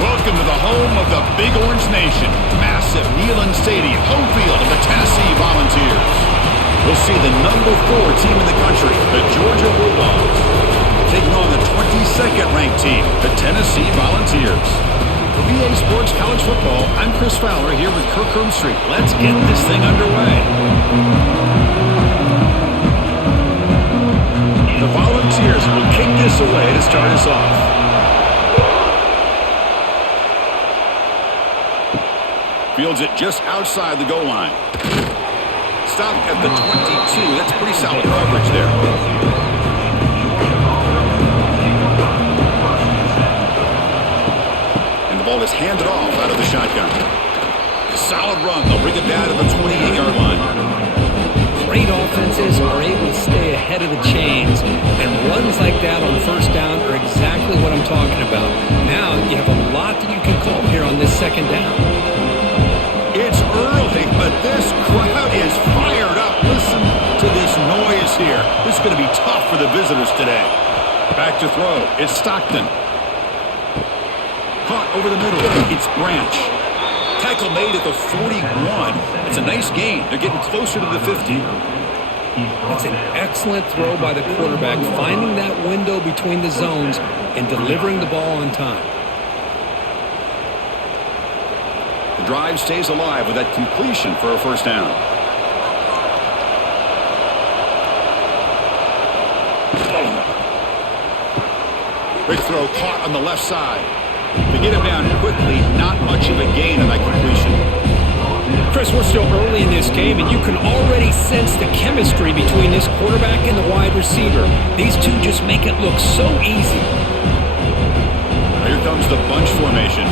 Welcome to the home of the Big Orange Nation. Massive Neyland Stadium, home field of the Tennessee Volunteers. We'll see the number 4 team in the country, the Georgia Bulldogs, taking on the 22nd ranked team, the Tennessee Volunteers. For VA Sports College Football, I'm Chris Fowler here with Kirk Street. Let's get this thing underway. The Volunteers will kick this away to start us off. Fields it just outside the goal line. Stop at the 22. That's pretty solid coverage there. And the ball is handed off out of the shotgun. A solid run. They'll bring it down to the 28-yard line. Great offenses are able to stay ahead of the chains, and runs like that on first down are exactly what I'm talking about. Now you have a lot that you can call here on this second down. It's early, but this crowd is fired up. Listen to this noise here. This is going to be tough for the visitors today. Back to throw. It's Stockton. Caught over the middle. It's Branch. Tackle made at the 41. It's a nice gain. They're getting closer to the 50. That's an excellent throw by the quarterback, finding that window between the zones and delivering the ball on time. The drive stays alive with that completion for a first down. Quick throw caught on the left side. They get him down quickly, not much of a gain on that completion. Chris, we're still early in this game, and you can already sense the chemistry between this quarterback and the wide receiver. These two just make it look so easy. Here comes the bunch formation.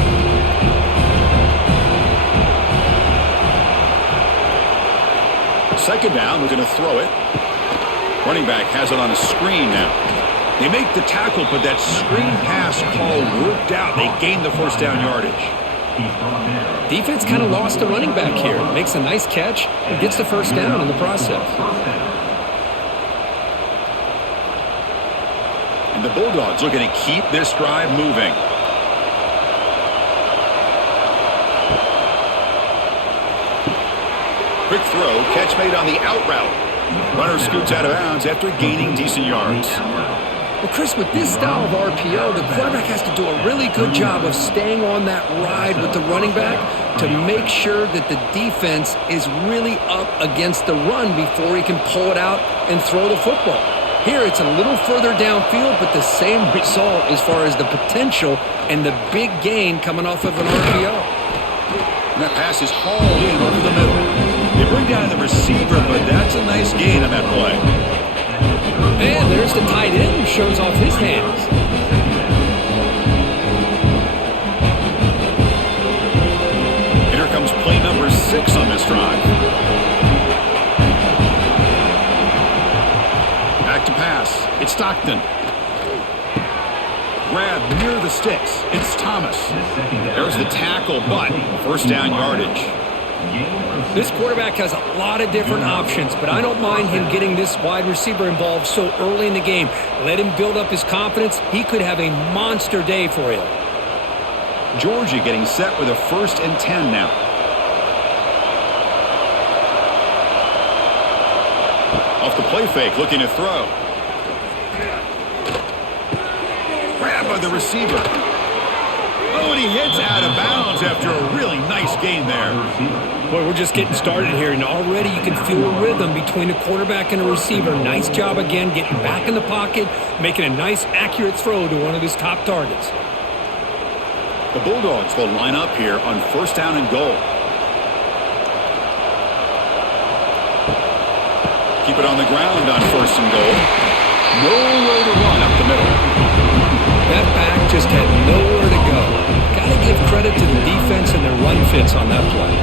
Second down, we're going to throw it. Running back has it on a screen now. They make the tackle, but that screen pass call worked out. They gained the first down yardage. Defense kind of lost the running back here. Makes a nice catch and gets the first down in the process. And the Bulldogs looking to keep this drive moving. Quick throw, catch made on the out route. Runner scoots out of bounds after gaining decent yards. Well, Chris, with this style of RPO, the quarterback has to do a really good job of staying on that ride with the running back to make sure that the defense is really up against the run before he can pull it out and throw the football. Here, it's a little further downfield, but the same result as far as the potential and the big gain coming off of an RPO. And that pass is hauled in over the middle. They bring down the receiver, but that's a nice gain on that play. And there's the tight end who shows off his hands. And here comes play number 6 on this drive. Back to pass. It's Stockton. Grab near the sticks. It's Thomas. There's the tackle, but first down yardage. This quarterback has a lot of different options, but I don't mind him getting this wide receiver involved so early in the game. Let him build up his confidence. He could have a monster day for you. Georgia getting set with a 1st and 10 now. Off the play fake, looking to throw. Grab by the receiver. Oh, and he hits out of bounds after a really nice gain there. Boy, we're just getting started here, and already you can feel a rhythm between a quarterback and a receiver. Nice job again getting back in the pocket, making a nice, accurate throw to one of his top targets. The Bulldogs will line up here on first down and goal. Keep it on the ground on first and goal. Nowhere to run up the middle. That back just had nowhere to go. Got to give credit to the defense and their run fits on that play.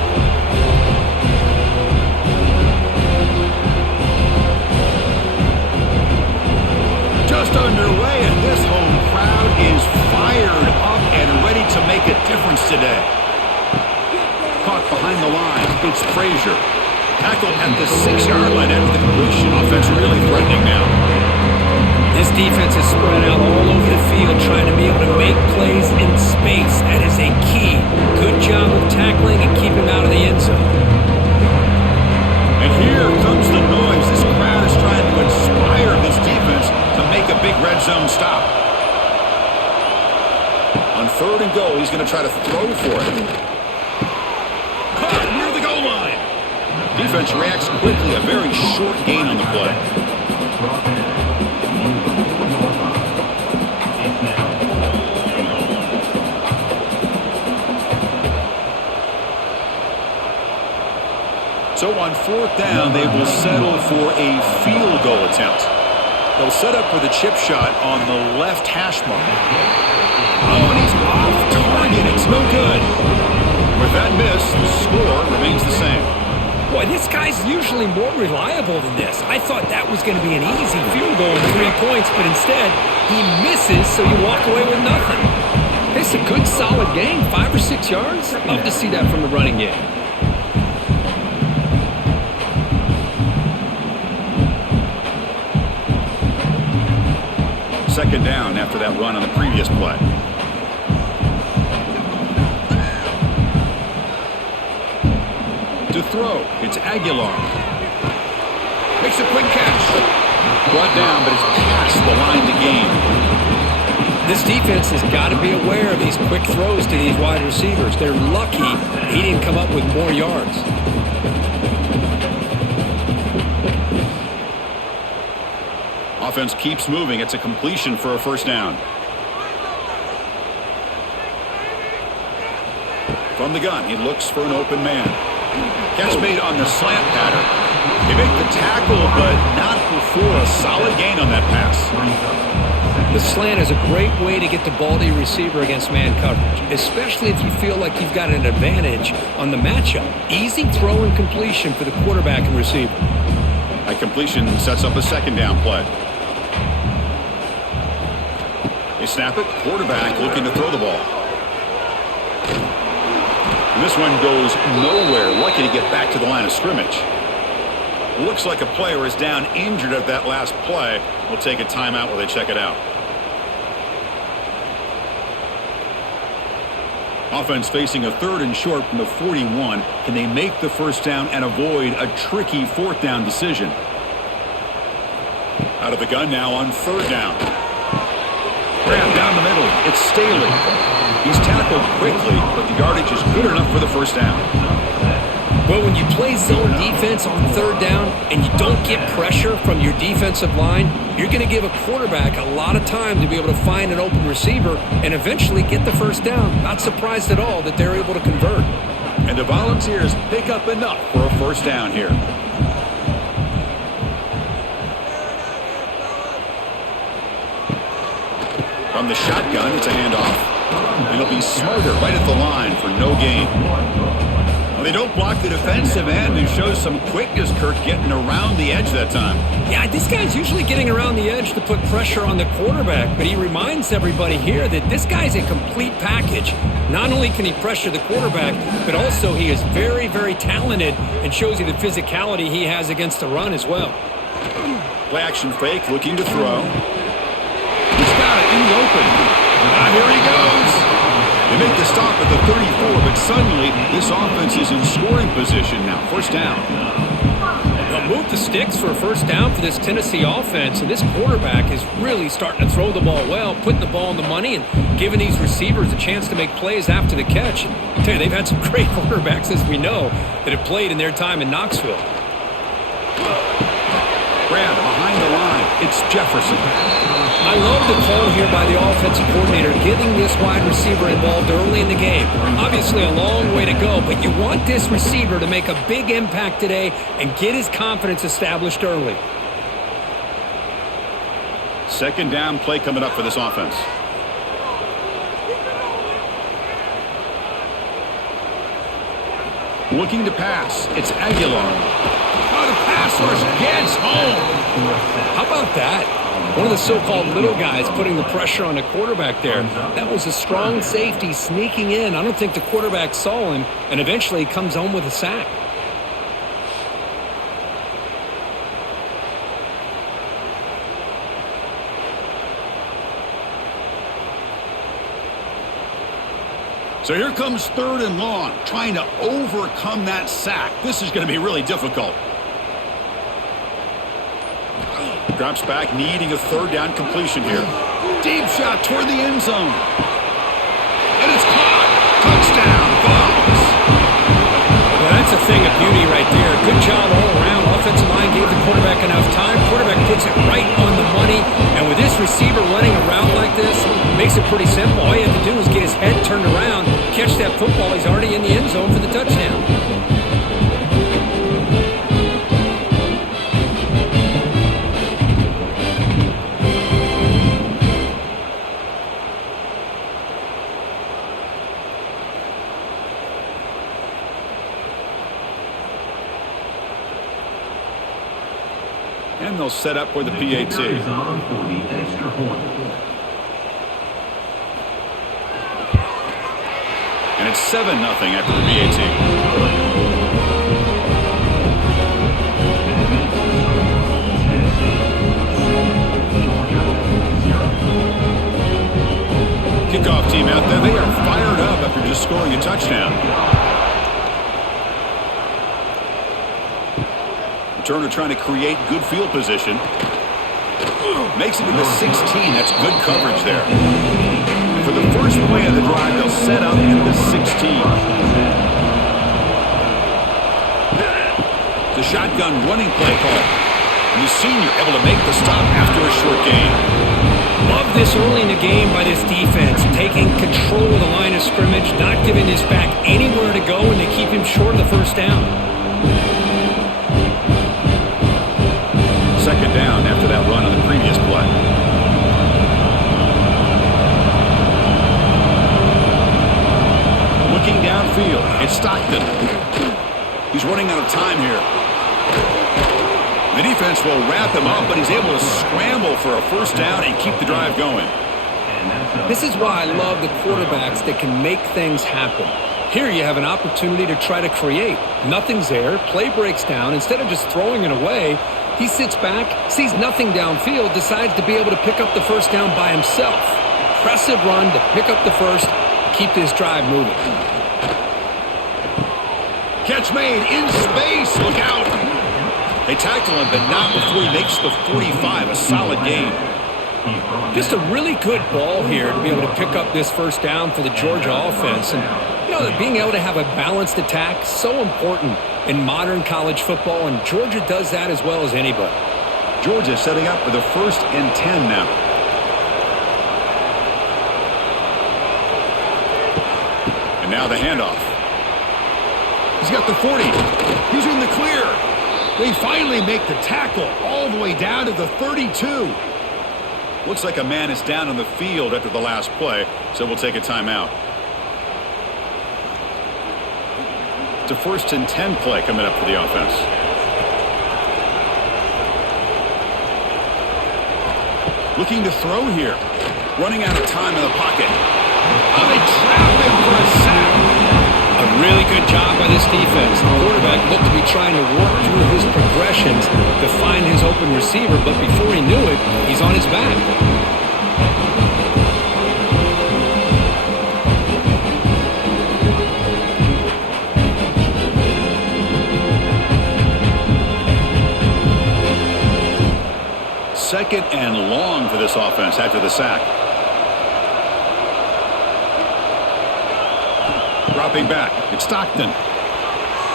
Just underway, and this home crowd is fired up and ready to make a difference today. Caught behind the line, it's Frazier. Tackle at the 6-yard line after the completion. Offense really threatening now. This defense is spread out all over the field trying to be able to make plays in space. That is a third and goal. He's going to try to throw for it. Caught near the goal line. Defense reacts quickly. A very short gain on the play. So on fourth down, they will settle for a field goal attempt. They'll set up for the chip shot on the left hash mark. Oh, and he's off target. It's no good. With that miss, the score remains the same. Boy, this guy's usually more reliable than this. I thought that was going to be an easy field goal and 3 points, but instead, he misses, so you walk away with nothing. It's a good, solid game, 5 or 6 yards. Love to see that from the running game. Second down after that run on the previous play. To throw, it's Aguilar. Makes a quick catch. Brought down, but it's past the line to gain. This defense has got to be aware of these quick throws to these wide receivers. They're lucky he didn't come up with more yards. Offense keeps moving. It's a completion for a first down. From the gun, he looks for an open man. Catch made on the slant pattern. They make the tackle, but not before a solid gain on that pass. The slant is a great way to get the ball to your receiver against man coverage, especially if you feel like you've got an advantage on the matchup. Easy throw and completion for the quarterback and receiver. A completion sets up a second down play. They snap it. Quarterback looking to throw the ball. And this one goes nowhere. Lucky to get back to the line of scrimmage. Looks like a player is down injured at that last play. We'll take a timeout while they check it out. Offense facing a third and short from the 41. Can they make the first down and avoid a tricky fourth down decision? Out of the gun now on third down. Grab down the middle. It's Staley. He's tackled quickly, but the yardage is good enough for the first down. Well, when you play zone defense on third down and you don't get pressure from your defensive line, you're going to give a quarterback a lot of time to be able to find an open receiver and eventually get the first down. Not surprised at all that they're able to convert. And the Volunteers pick up enough for a first down here. From the shotgun, it's a handoff. And it'll be Smarter right at the line for no gain. Well, they don't block the defensive end and shows some quickness, Kirk, getting around the edge that time. Yeah, this guy's usually getting around the edge to put pressure on the quarterback, but he reminds everybody here that this guy's a complete package. Not only can he pressure the quarterback, but also he is very, very talented and shows you the physicality he has against the run as well. Play action fake, looking to throw. He's got it in the open. Here he goes. They make the stop at the 34, but suddenly this offense is in scoring position now. First down. They'll move the sticks for a first down for this Tennessee offense, and this quarterback is really starting to throw the ball well, putting the ball on the money and giving these receivers a chance to make plays after the catch. I tell you, they've had some great quarterbacks, as we know, that have played in their time in Knoxville. Grab behind the line. It's Jefferson. I love the call here by the offensive coordinator, getting this wide receiver involved early in the game. Obviously a long way to go, but you want this receiver to make a big impact today and get his confidence established early. Second down play coming up for this offense. Looking to pass. It's Aguilar. Oh, the pass rush gets home. How about that? One of the so-called little guys putting the pressure on the quarterback there. That was a strong safety sneaking in. I don't think the quarterback saw him, and eventually he comes home with a sack. So here comes third and long, trying to overcome that sack. This is going to be really difficult. Drops back, needing a third down completion here. Deep shot toward the end zone. Good job all around. Offensive line gave the quarterback enough time. Quarterback puts it right on the money. And with this receiver running around like this, makes it pretty simple. All you have to do is get his head turned around, catch that football. He's already in the end zone for the touchdown. And they'll set up for the PAT. And it's 7-0 after the PAT. Kickoff team out there. They are fired up after just scoring a touchdown. Turner trying to create good field position. Makes it to the 16. That's good coverage there. And for the first play of the drive, they'll set up at the 16. The shotgun running play call. And the senior able to make the stop after a short gain. Love this early in the game by this defense. Taking control of the line of scrimmage, not giving this back anywhere to go, and they keep him short of the first down. Second down after that run on the previous play. Looking downfield, it's Stockton. He's running out of time here. The defense will wrap him up, but he's able to scramble for a first down and keep the drive going. This is why I love the quarterbacks that can make things happen. Here you have an opportunity to try to create. Nothing's there. Play breaks down. Instead of just throwing it away, he sits back, sees nothing downfield, decides to be able to pick up the first down by himself. Impressive run to pick up the first, keep this drive moving. Catch made in space. Look out. They tackle him, but not before he makes the 45. A solid gain. Just a really good ball here to be able to pick up this first down for the Georgia offense. And, you know, being able to have a balanced attack, so important in modern college football, and Georgia does that as well as anybody. Georgia setting up for the 1st and 10 now. And now the handoff. He's got the 40. He's in the clear. They finally make the tackle all the way down to the 32. Looks like a man is down on the field after the last play, so we'll take a timeout. It's a 1st and 10 play coming up for the offense. Looking to throw here. Running out of time in the pocket. Oh, they trap him for a sack. A really good job by this defense. The quarterback looked to be trying to work through his progressions to find his open receiver, but before he knew it, he's on his back. Second and long for this offense after the sack. Dropping back, it's Stockton.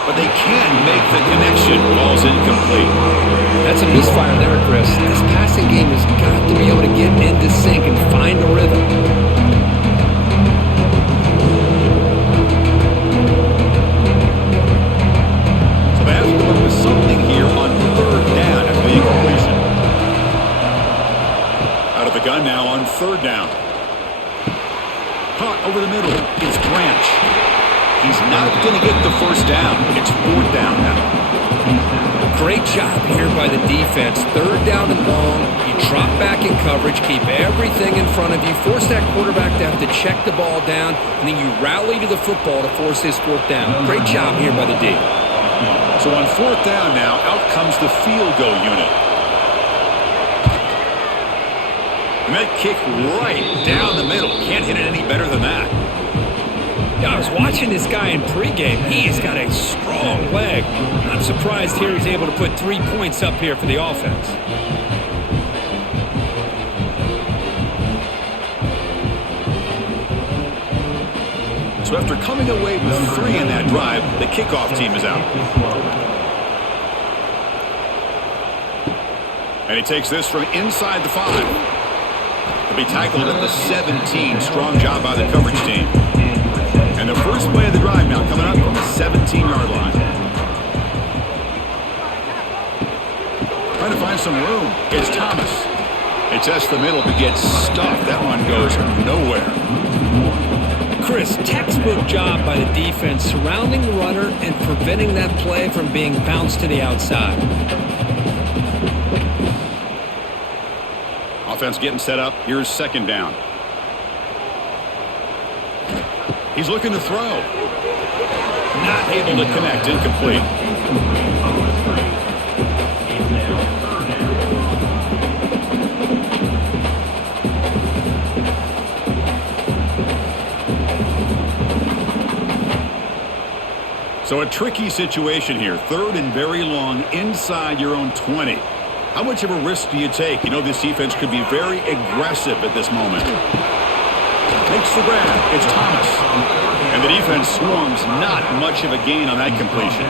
But they can make the connection. Ball's incomplete. That's a misfire there, Chris. This passing game has got to be able to get into sync and find a rhythm. So they have to come up with something here on 3rd down after the incompletion. Out of the gun now on 3rd down. Caught over the middle. It's Branch. He's not going to get the first down. It's 4th down now. Great job here by the defense. 3rd down and long. You drop back in coverage, keep everything in front of you, force that quarterback to have to check the ball down, and then you rally to the football to force his 4th down. Great job here by the D. So on 4th down now, out comes the field goal unit. And that kick right down the middle. Can't hit it any better than that. Yeah, I was watching this guy in pregame. He has got a strong leg. Not surprised here he's able to put 3 points up here for the offense. So after coming away with 3 in that drive, the kickoff team is out. And he takes this from inside the 5. He'll be tackled at the 17. Strong job by the coverage team. And the first play of the drive now coming up from the 17-yard line. Trying to find some room. It's Thomas. He tests the middle but gets stuffed. That one goes nowhere. Chris, textbook job by the defense surrounding the runner and preventing that play from being bounced to the outside. Offense getting set up. Here's second down. He's looking to throw. Not able to connect. Incomplete. So a tricky situation here. Third and very long inside your own 20. How much of a risk do you take? You know this defense could be very aggressive at this moment. Makes the grab. It's Thomas. And the defense swarms. Not much of a gain on that completion.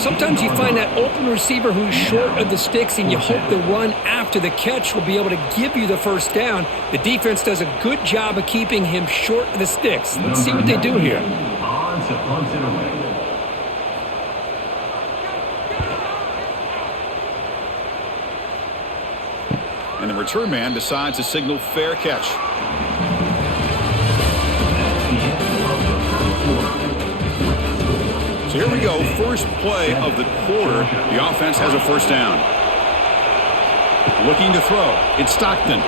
Sometimes you find that open receiver who's short of the sticks, and you hope the run after the catch will be able to give you the first down. The defense does a good job of keeping him short of the sticks. Let's see what they do here. And the return man decides to signal fair catch. So here we go. First play of the quarter. The offense has a first down. Looking to throw. It's Stockton.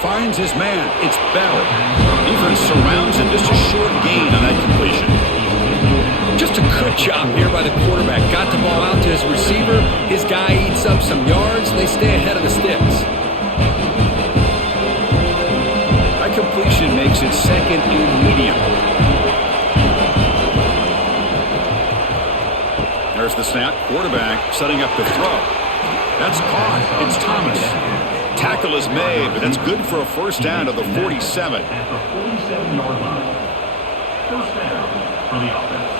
Finds his man. It's Bell. Defense surrounds him. Just a short gain on that completion. Just a good job here by the quarterback. Got the ball out to his receiver. His guy eats up some yards. They stay ahead of the sticks. That completion makes it second and medium. There's the snap. Quarterback setting up the throw. That's caught. It's Thomas. Tackle is made, but that's good for a first down to the 47. At the 47-yard line. First down for the offense.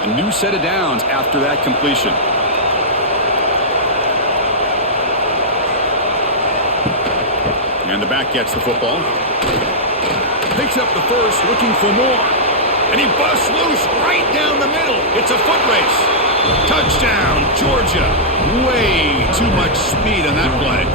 A new set of downs after that completion. And the back gets the football. Picks up the first, looking for more. And he busts loose right down the middle. It's a foot race. Touchdown, Georgia. Way too much speed on that play.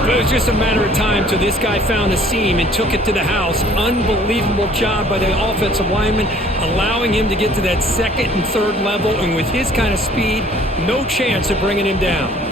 It was just a matter of time till this guy found the seam and took it to the house. Unbelievable job by the offensive lineman, allowing him to get to that second and third level. And with his kind of speed, no chance of bringing him down.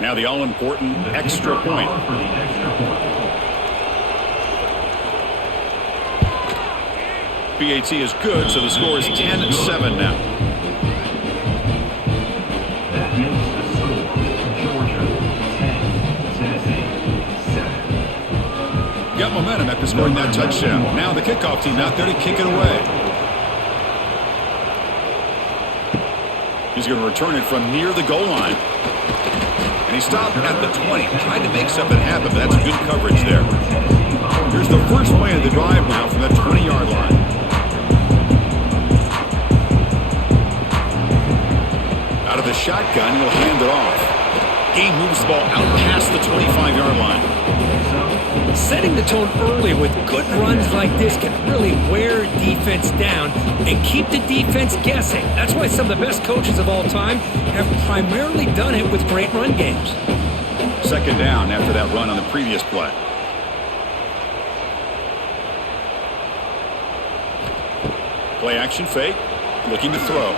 Now the all-important extra point. PAT is good, so the score is 10-7 now. That makes the score. Georgia 10, Tennessee 7. Got momentum after scoring that touchdown. Now the kickoff team out there to kick it away. He's going to return it from near the goal line. And he stopped at the 20, trying to make something happen, but that's good coverage there. Here's the first play of the drive now from the 20-yard line. Out of the shotgun, he'll hand it off. He moves the ball out past the 25-yard line. Setting the tone early with good runs like this can really wear defense down and keep the defense guessing. That's why some of the best coaches of all time have primarily done it with great run games. Second down after that run on the previous play. Play action fake, looking to throw.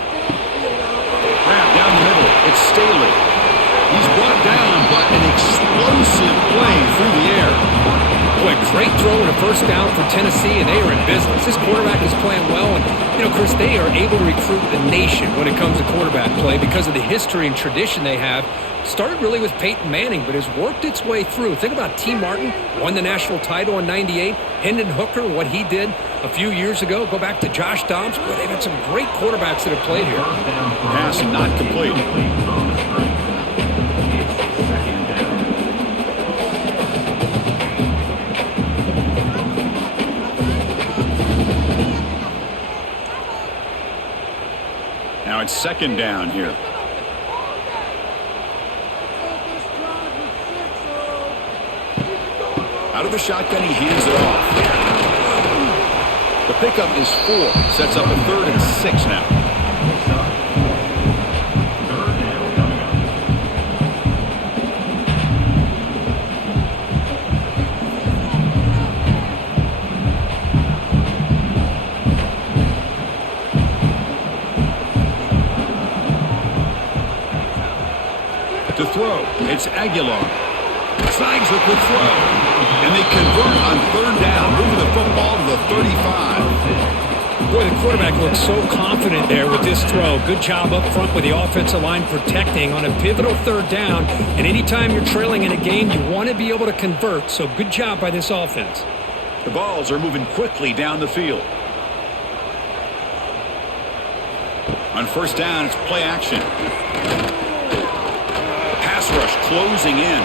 Grab down the middle, it's Staley. He's brought down, but an explosive play through the air. Boy, great throw and a first down for Tennessee, and they are in business. This quarterback is playing well, and, Chris, they are able to recruit the nation when it comes to quarterback play because of the history and tradition they have. Started really with Peyton Manning, but has worked its way through. Think about T. Martin, won the national title in '98. Hendon Hooker, what he did a few years ago. Go back to Josh Dobbs. Boy, they've had some great quarterbacks that have played here. Pass not complete. Now it's second down here. Out of the shotgun, he hands it off. The pickup is 4. Sets up a 3rd and 6 now. To throw, it's Aguilar. Signs with the throw. And they convert on 3rd down, moving the football to the 35. Boy, the quarterback looks so confident there with this throw. Good job up front with the offensive line protecting on a pivotal 3rd down. And anytime you're trailing in a game, you want to be able to convert. So good job by this offense. The balls are moving quickly down the field. On 1st down, it's play action. Pass rush closing in.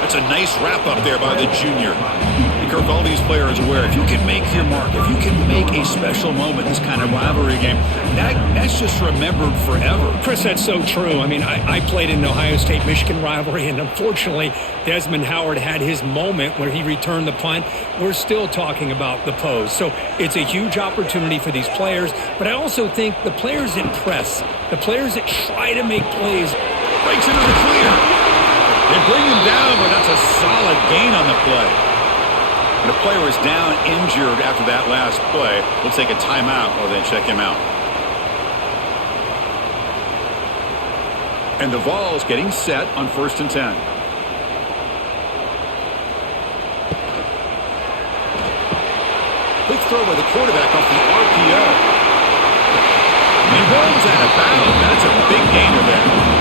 That's a nice wrap up there by the junior. And Kirk, all these players are aware, if you can make your mark, if you can make a special moment, this kind of rivalry game, that's just remembered forever. Chris, that's so true. I mean, I played in the Ohio State-Michigan rivalry, and unfortunately, Desmond Howard had his moment where he returned the punt. We're still talking about the pose. So it's a huge opportunity for these players, but I also think the players that press, the players that try to make plays. Breaks into the clear. They bring him down, but that's a solid gain on the play. And the player was down injured after that last play. We'll take a timeout while they check him out. And the Vols getting set on 1st and 10. Quick throw by the quarterback off the RPO. And he runs out of bounds. That's a big gainer there.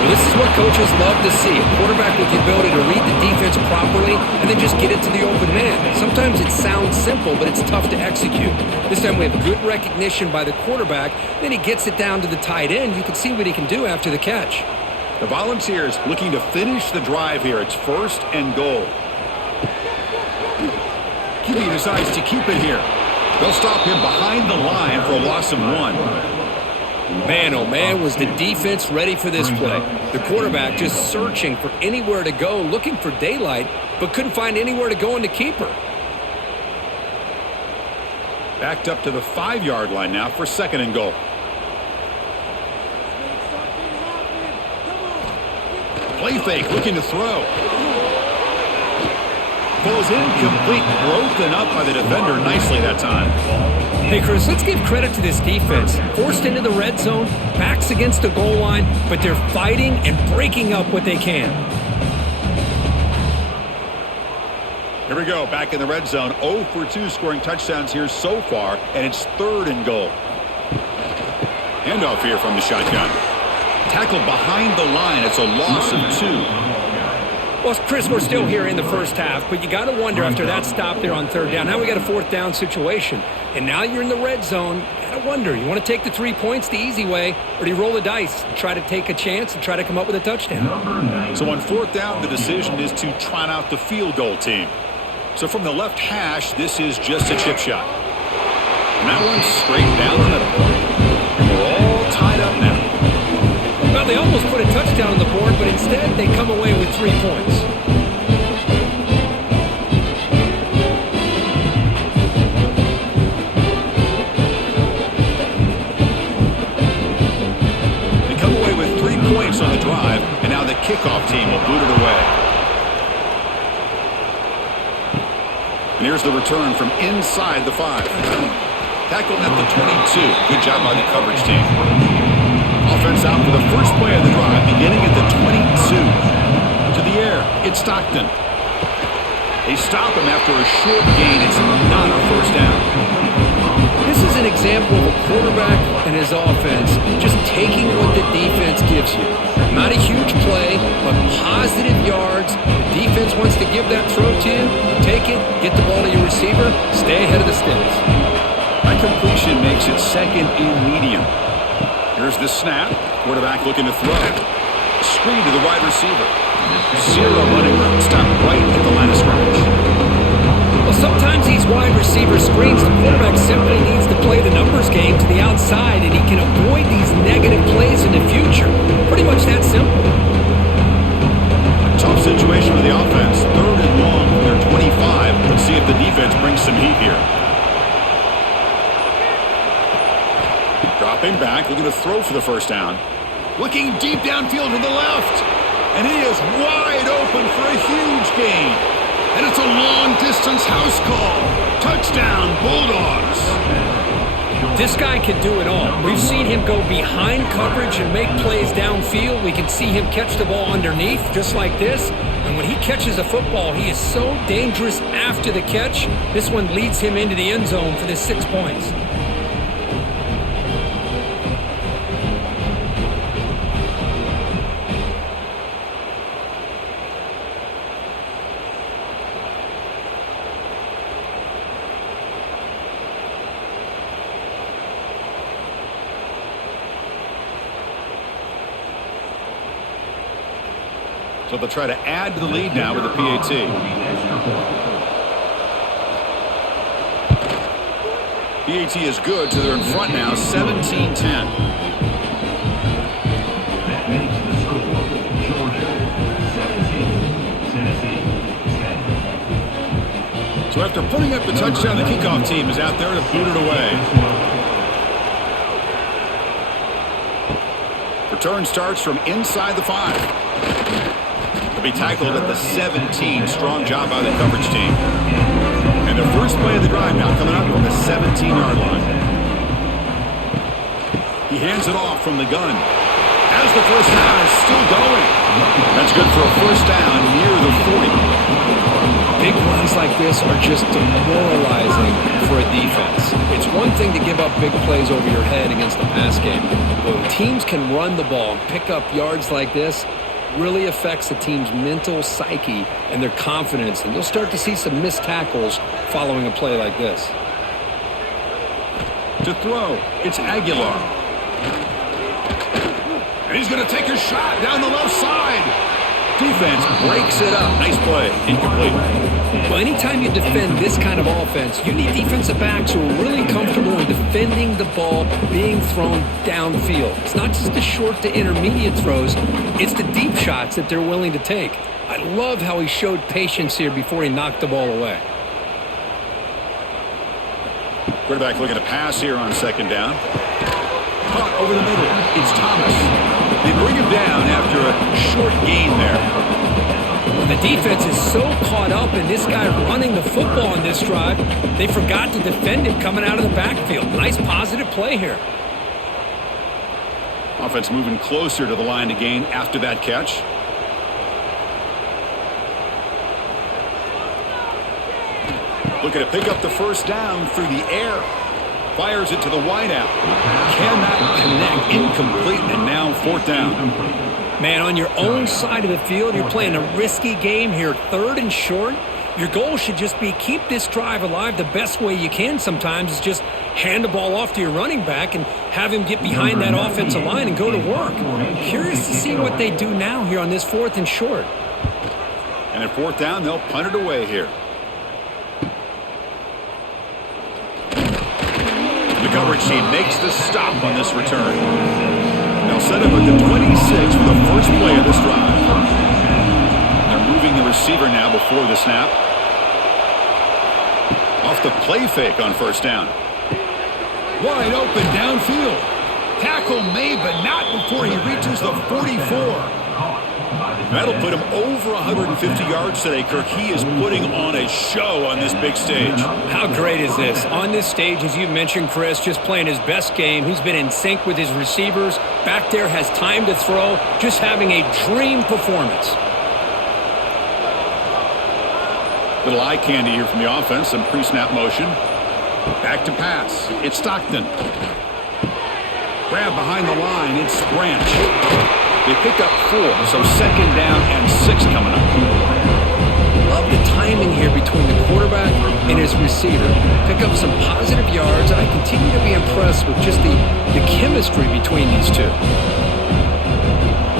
Well, this is what coaches love to see, a quarterback with the ability to read the defense properly and then just get it to the open man. Sometimes it sounds simple, but it's tough to execute. This time we have good recognition by the quarterback. Then he gets it down to the tight end. You can see what he can do after the catch. The Volunteers looking to finish the drive here. It's 1st and goal. QB decides to keep it here. They'll stop him behind the line for a loss of 1. Man, oh man, was the defense ready for this play. The quarterback just searching for anywhere to go, looking for daylight, but couldn't find anywhere to go in the keeper. Backed up to the 5-yard line now for 2nd and goal. Play fake, looking to throw. Falls incomplete, broken up by the defender nicely that time. Hey, Chris, let's give credit to this defense. Forced into the red zone, backs against the goal line, but they're fighting and breaking up what they can. Here we go, back in the red zone. 0 for 2 scoring touchdowns here so far, and it's 3rd and goal. Handoff here from the shotgun. Tackled behind the line. It's a loss of 2. Well, Chris, we're still here in the first half, but you got to wonder after that stop there on 3rd down. Now we got a 4th down situation, and now you're in the red zone. You got to wonder, you want to take the 3 points the easy way, or do you roll the dice, try to take a chance and try to come up with a touchdown? So on 4th down, the decision is to trot out the field goal team. So from the left hash, this is just a chip shot. And that one's straight down the middle. And we're all tied up now. Well, they almost put a touchdown on the board, but instead they come away with 3 points. They come away with 3 points on the drive, and now the kickoff team will boot it away. And here's the return from inside the 5. Tackled at the 22. Good job by the coverage team. Offense out for the first play of the drive, beginning at the 22. To the air, it's Stockton. They stop him after a short gain. It's not a first down. This is an example of a quarterback and his offense just taking what the defense gives you. Not a huge play, but positive yards. The defense wants to give that throw to you. Take it, get the ball to your receiver, stay ahead of the sticks. That completion makes it second and medium. Here's the snap. Quarterback looking to throw. Screen to the wide receiver. Zero running room. Stop right at the line of scrimmage. Well, sometimes these wide receiver screens, the quarterback simply needs to play the numbers game to the outside, and he can avoid these negative plays in the future. Pretty much that simple. A tough situation for the offense. Third and long from their 25. Let's see if the defense brings some heat here. Dropping back, looking to throw for the first down. Looking deep downfield to the left. And he is wide open for a huge gain. And it's a long-distance house call. Touchdown, Bulldogs. This guy can do it all. We've seen him go behind coverage and make plays downfield. We can see him catch the ball underneath, just like this. And when he catches a football, he is so dangerous after the catch. This one leads him into the end zone for the 6 points. So they'll try to add to the lead now with the PAT. PAT is good, so they're in front now, 17-10. That makes the score Georgia 17, Tennessee 10. So after putting up the touchdown, the kickoff team is out there to boot it away. Return starts from inside the 5. Be tackled at the 17. Strong job by the coverage team. And the first play of the drive now coming up from the 17-yard line. He hands it off from the gun. As the first down is still going. That's good for a first down near the 40. Big runs like this are just demoralizing for a defense. It's one thing to give up big plays over your head against the pass game. But when teams can run the ball and pick up yards like this, really affects the team's mental psyche and their confidence, and you'll start to see some missed tackles following a play like this. To throw, it's Aguilar. And he's going to take a shot down the left side. Defense breaks it up. Nice play. Incomplete. Well, anytime you defend this kind of offense, you need defensive backs who are really comfortable in defending the ball being thrown downfield. It's not just the short to intermediate throws, it's the deep shots that they're willing to take. I love how he showed patience here before he knocked the ball away. Quarterback looking to pass here on second down. Caught over the middle. It's Thomas. They bring him down after a short gain there. The defense is so caught up in this guy running the football in this drive, they forgot to defend him coming out of the backfield. Nice positive play here. Offense moving closer to the line to gain after that catch. Looking to pick up the first down through the air. Fires it to the wideout. Cannot connect. Incomplete, and now fourth down. Man, on your own side of the field, you're playing a risky game here. Third and short. Your goal should just be keep this drive alive the best way you can sometimes is just hand the ball off to your running back and have him get behind that offensive line and go to work. Curious to see what they do now here on this fourth and short. And at fourth down, they'll punt it away here. The coverage team makes the stop on this return. They'll set up at the 26 for the first play of this drive. They're moving the receiver now before the snap. Off the play fake on first down. Wide open downfield. Tackle made, but not before he reaches the 44. That'll put him over 150 yards today, Kirk. He is putting on a show on this big stage. How great is this? On this stage, as you mentioned, Chris, just playing his best game. He's been in sync with his receivers. Back there has time to throw. Just having a dream performance. Little eye candy here from the offense. Some pre-snap motion. Back to pass. It's Stockton. Grab behind the line. It's Branch. They pick up 4, so second down and 6 coming up. Love the timing here between the quarterback and his receiver. Pick up some positive yards, and I continue to be impressed with just the chemistry between these two.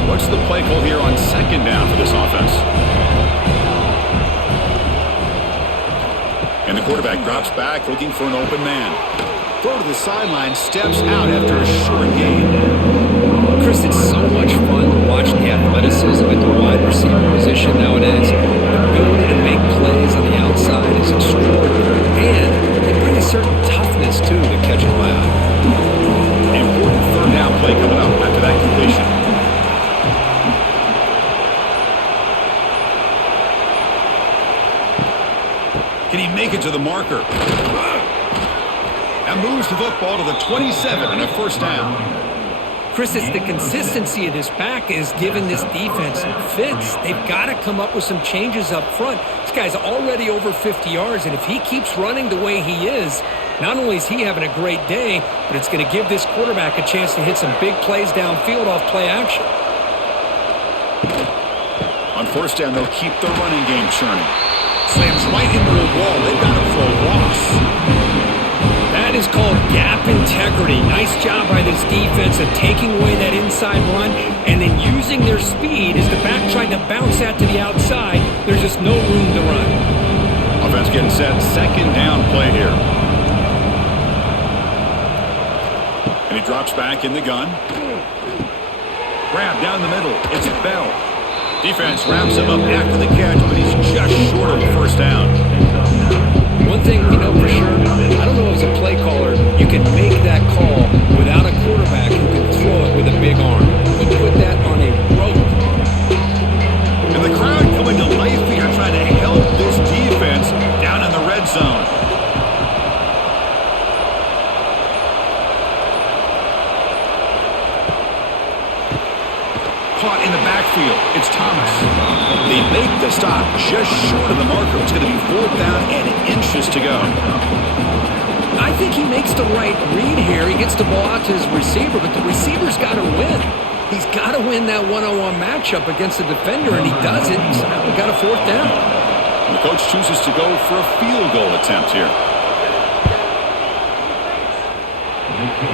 What's the play call here on second down for this offense? And the quarterback drops back looking for an open man. Throw to the sideline, steps out after a short gain. Chris, it's so much fun to watch the athleticism at the wide receiver position nowadays. The ability to make plays on the outside is extraordinary. And they bring a certain toughness, too, that catches my eye. Important third down play coming up after that completion. Can he make it to the marker? And moves the football to the 27 and a first down. Chris, it's the consistency of this back is giving this defense fits. They've got to come up with some changes up front. This guy's already over 50 yards, and if he keeps running the way he is, not only is he having a great day, but it's going to give this quarterback a chance to hit some big plays downfield off play action. On first down, they'll keep the running game churning. Slams right into the wall. They've got him for a loss. That is called gap integrity. Nice job by this defense of taking away that inside run and then using their speed as the back tried to bounce that to the outside. There's just no room to run. Offense getting set. Second down play here. And he drops back in the gun. Grab down the middle. It's Bell. Defense wraps him up after the catch, but he's just short of the first down. One thing we know for sure, I don't know as a play caller, you can make that call without a quarterback who can throw it with a big arm. He put that on a rope. And the crowd coming to life here trying to help this defense down in the red zone. Caught in the backfield. It's Thomas. They make the stop just short of the marker. It's going to be 4th down and inches to go. I think he makes the right read here. He gets the ball out to his receiver, but the receiver's got to win. He's got to win that one-on-one matchup against the defender, and he does it. So now we got a 4th down. And the coach chooses to go for a field goal attempt here.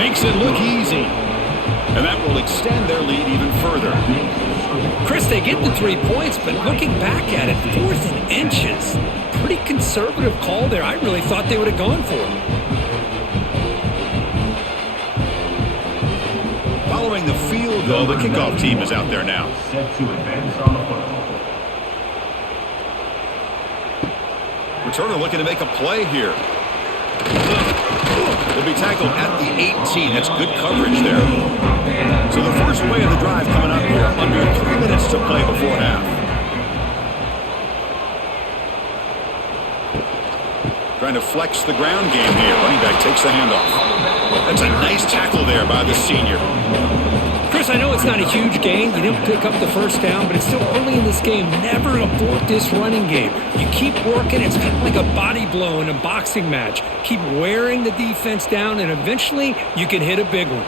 Makes it look easy. And that will extend their lead even further. Chris, they get the 3 points, but looking back at it, 4th and inches. Pretty conservative call there. I really thought they would have gone for it. Following the field goal, the kickoff team is out there now. Set to advance on the football. Returner looking to make a play here. Will be tackled at the 18. That's good coverage there. So the first play of the drive coming up here. Under 3 minutes to play before half. Trying to flex the ground game here. Running back takes the handoff. That's a nice tackle there by the senior. Chris, I know it's not a huge gain. You didn't pick up the first down, but it's still early in this game. Never abort this running game. You keep working. It's kind of like a body blow in a boxing match. Keep wearing the defense down, and eventually you can hit a big one.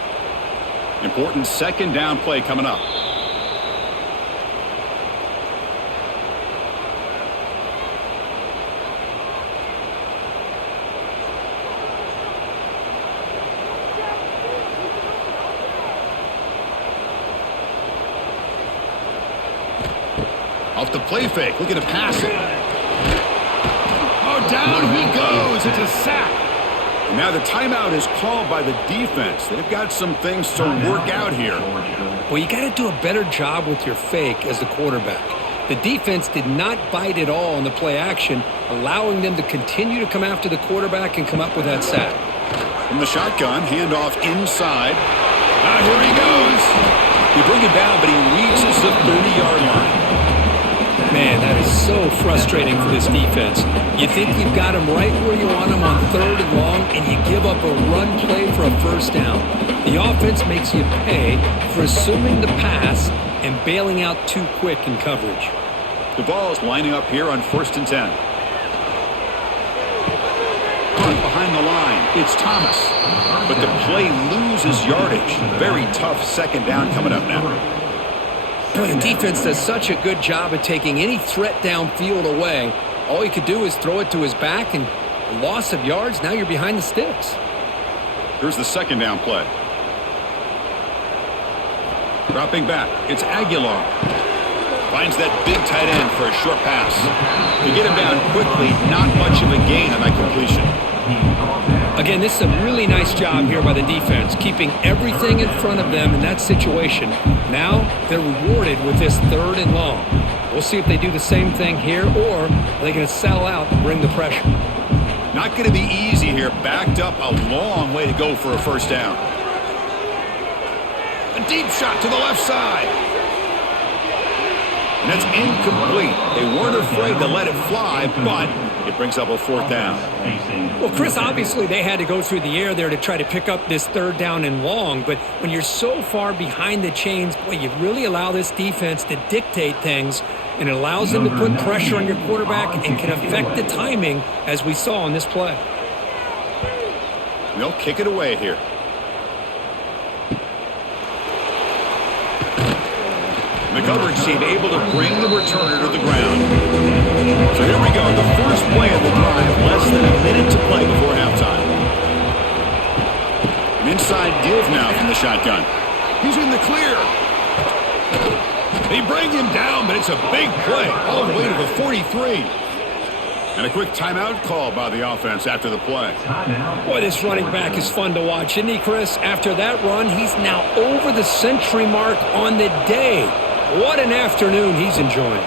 Important second down play coming up. Off the play fake, looking to pass it. Oh, down he goes. It's a sack. And now the timeout is called by the defense. They've got some things to work out here. Well, you got to do a better job with your fake as the quarterback. The defense did not bite at all in the play action, allowing them to continue to come after the quarterback and come up with that sack. From the shotgun, handoff inside. Here he goes. We bring it down, but he reaches the 30-yard line. Man, that is so frustrating for this defense. You think you've got them right where you want them on 3rd and long, and you give up a run play for a first down. The offense makes you pay for assuming the pass and bailing out too quick in coverage. The ball is lining up here on 1st and 10. It's Thomas. But the play loses yardage. Very tough second down coming up now. Boy, the defense does such a good job of taking any threat downfield away. All you could do is throw it to his back, and a loss of yards, now you're behind the sticks. Here's the second down play. Dropping back, it's Aguilar. Finds that big tight end for a short pass. To get him down quickly, not much of a gain on that completion. Again, this is a really nice job here by the defense, keeping everything in front of them in that situation. Now they're rewarded with this 3rd and long. We'll see if they do the same thing here, or are they going to settle out and bring the pressure. Not going to be easy here. Backed up a long way to go for a first down. A deep shot to the left side. And that's incomplete. They weren't afraid to let it fly, but it brings up a 4th down. Well, Chris, obviously they had to go through the air there to try to pick up this 3rd down and long, but when you're so far behind the chains, boy, you really allow this defense to dictate things, and it allows them to put pressure on your quarterback and can affect the timing, as we saw on this play. They'll kick it away here. The coverage team able to bring the returner to the ground. So here we go, the first play of the drive, less than a minute to play before halftime. An inside give now from the shotgun. He's in the clear. They bring him down, but it's a big play, all the way to the 43. And a quick timeout call by the offense after the play. Boy, this running back is fun to watch, isn't he, Chris? After that run, he's now over the century mark on the day. What an afternoon he's enjoying.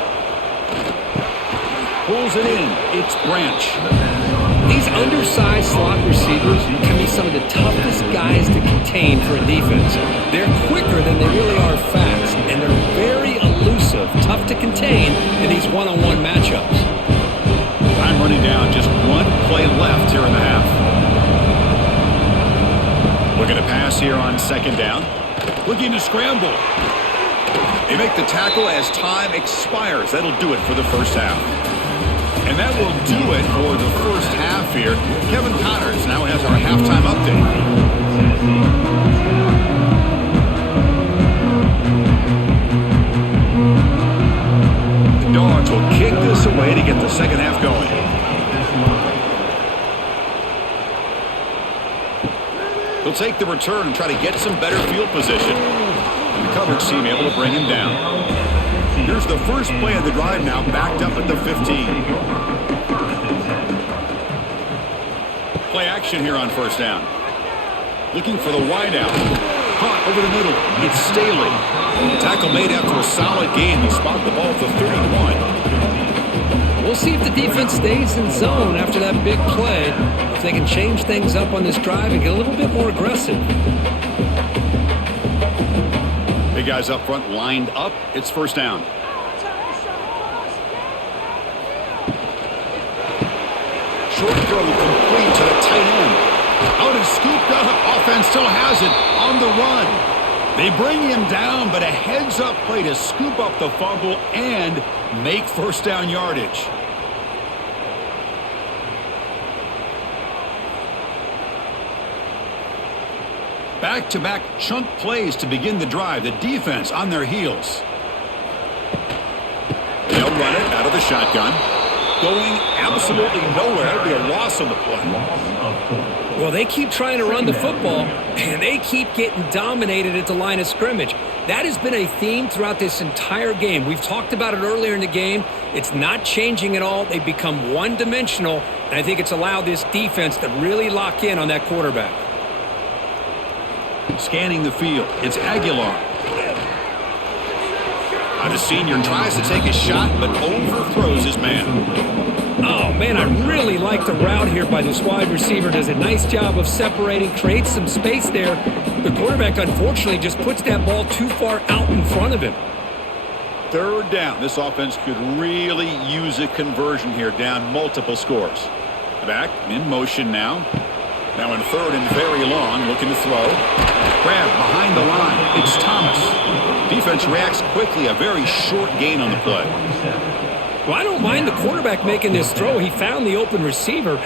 Pulls it in. It's Branch. These undersized slot receivers can be some of the toughest guys to contain for a defense. They're quicker than they really are fast, and they're very elusive, tough to contain in these one-on-one matchups. Time running down, just one play left here in the half. Looking to pass here on second down. Looking to scramble. They make the tackle as time expires. That'll do it for the first half. And that will do it for the first half here. Kevin Connors now has our halftime update. The Dogs will kick this away to get the second half going. They'll take the return and try to get some better field position. And the coverage team able to bring him down. Here's the first play of the drive now, backed up at the 15. Play action here on first down. Looking for the wideout. Caught over the middle. It's Staley. Tackle made after a solid game. He spotted the ball at the 31. We'll see if the defense stays in zone after that big play, if they can change things up on this drive and get a little bit more aggressive. Big guys up front lined up. It's first down. Short throw complete to the tight end. Out and scooped up. Offense still has it on the run. They bring him down, but a heads-up play to scoop up the fumble and make first down yardage. Back-to-back chunk plays to begin the drive. The defense on their heels. They'll run it out of the shotgun. Going absolutely nowhere. It'll be a loss on the play. Well, they keep trying to run the football, and they keep getting dominated at the line of scrimmage. That has been a theme throughout this entire game. We've talked about it earlier in the game. It's not changing at all. They've become one-dimensional, and I think it's allowed this defense to really lock in on that quarterback. Scanning the field. It's Aguilar. The senior tries to take a shot, but overthrows his man. Oh, man, I really like the route here by this wide receiver. Does a nice job of separating, creates some space there. The quarterback, unfortunately, just puts that ball too far out in front of him. Third down. This offense could really use a conversion here, down multiple scores. Back in motion now. Now in third and very long, looking to throw. Grab behind the line. It's Thomas. Defense reacts quickly. A very short gain on the play. Well, I don't mind the quarterback making this throw. He found the open receiver.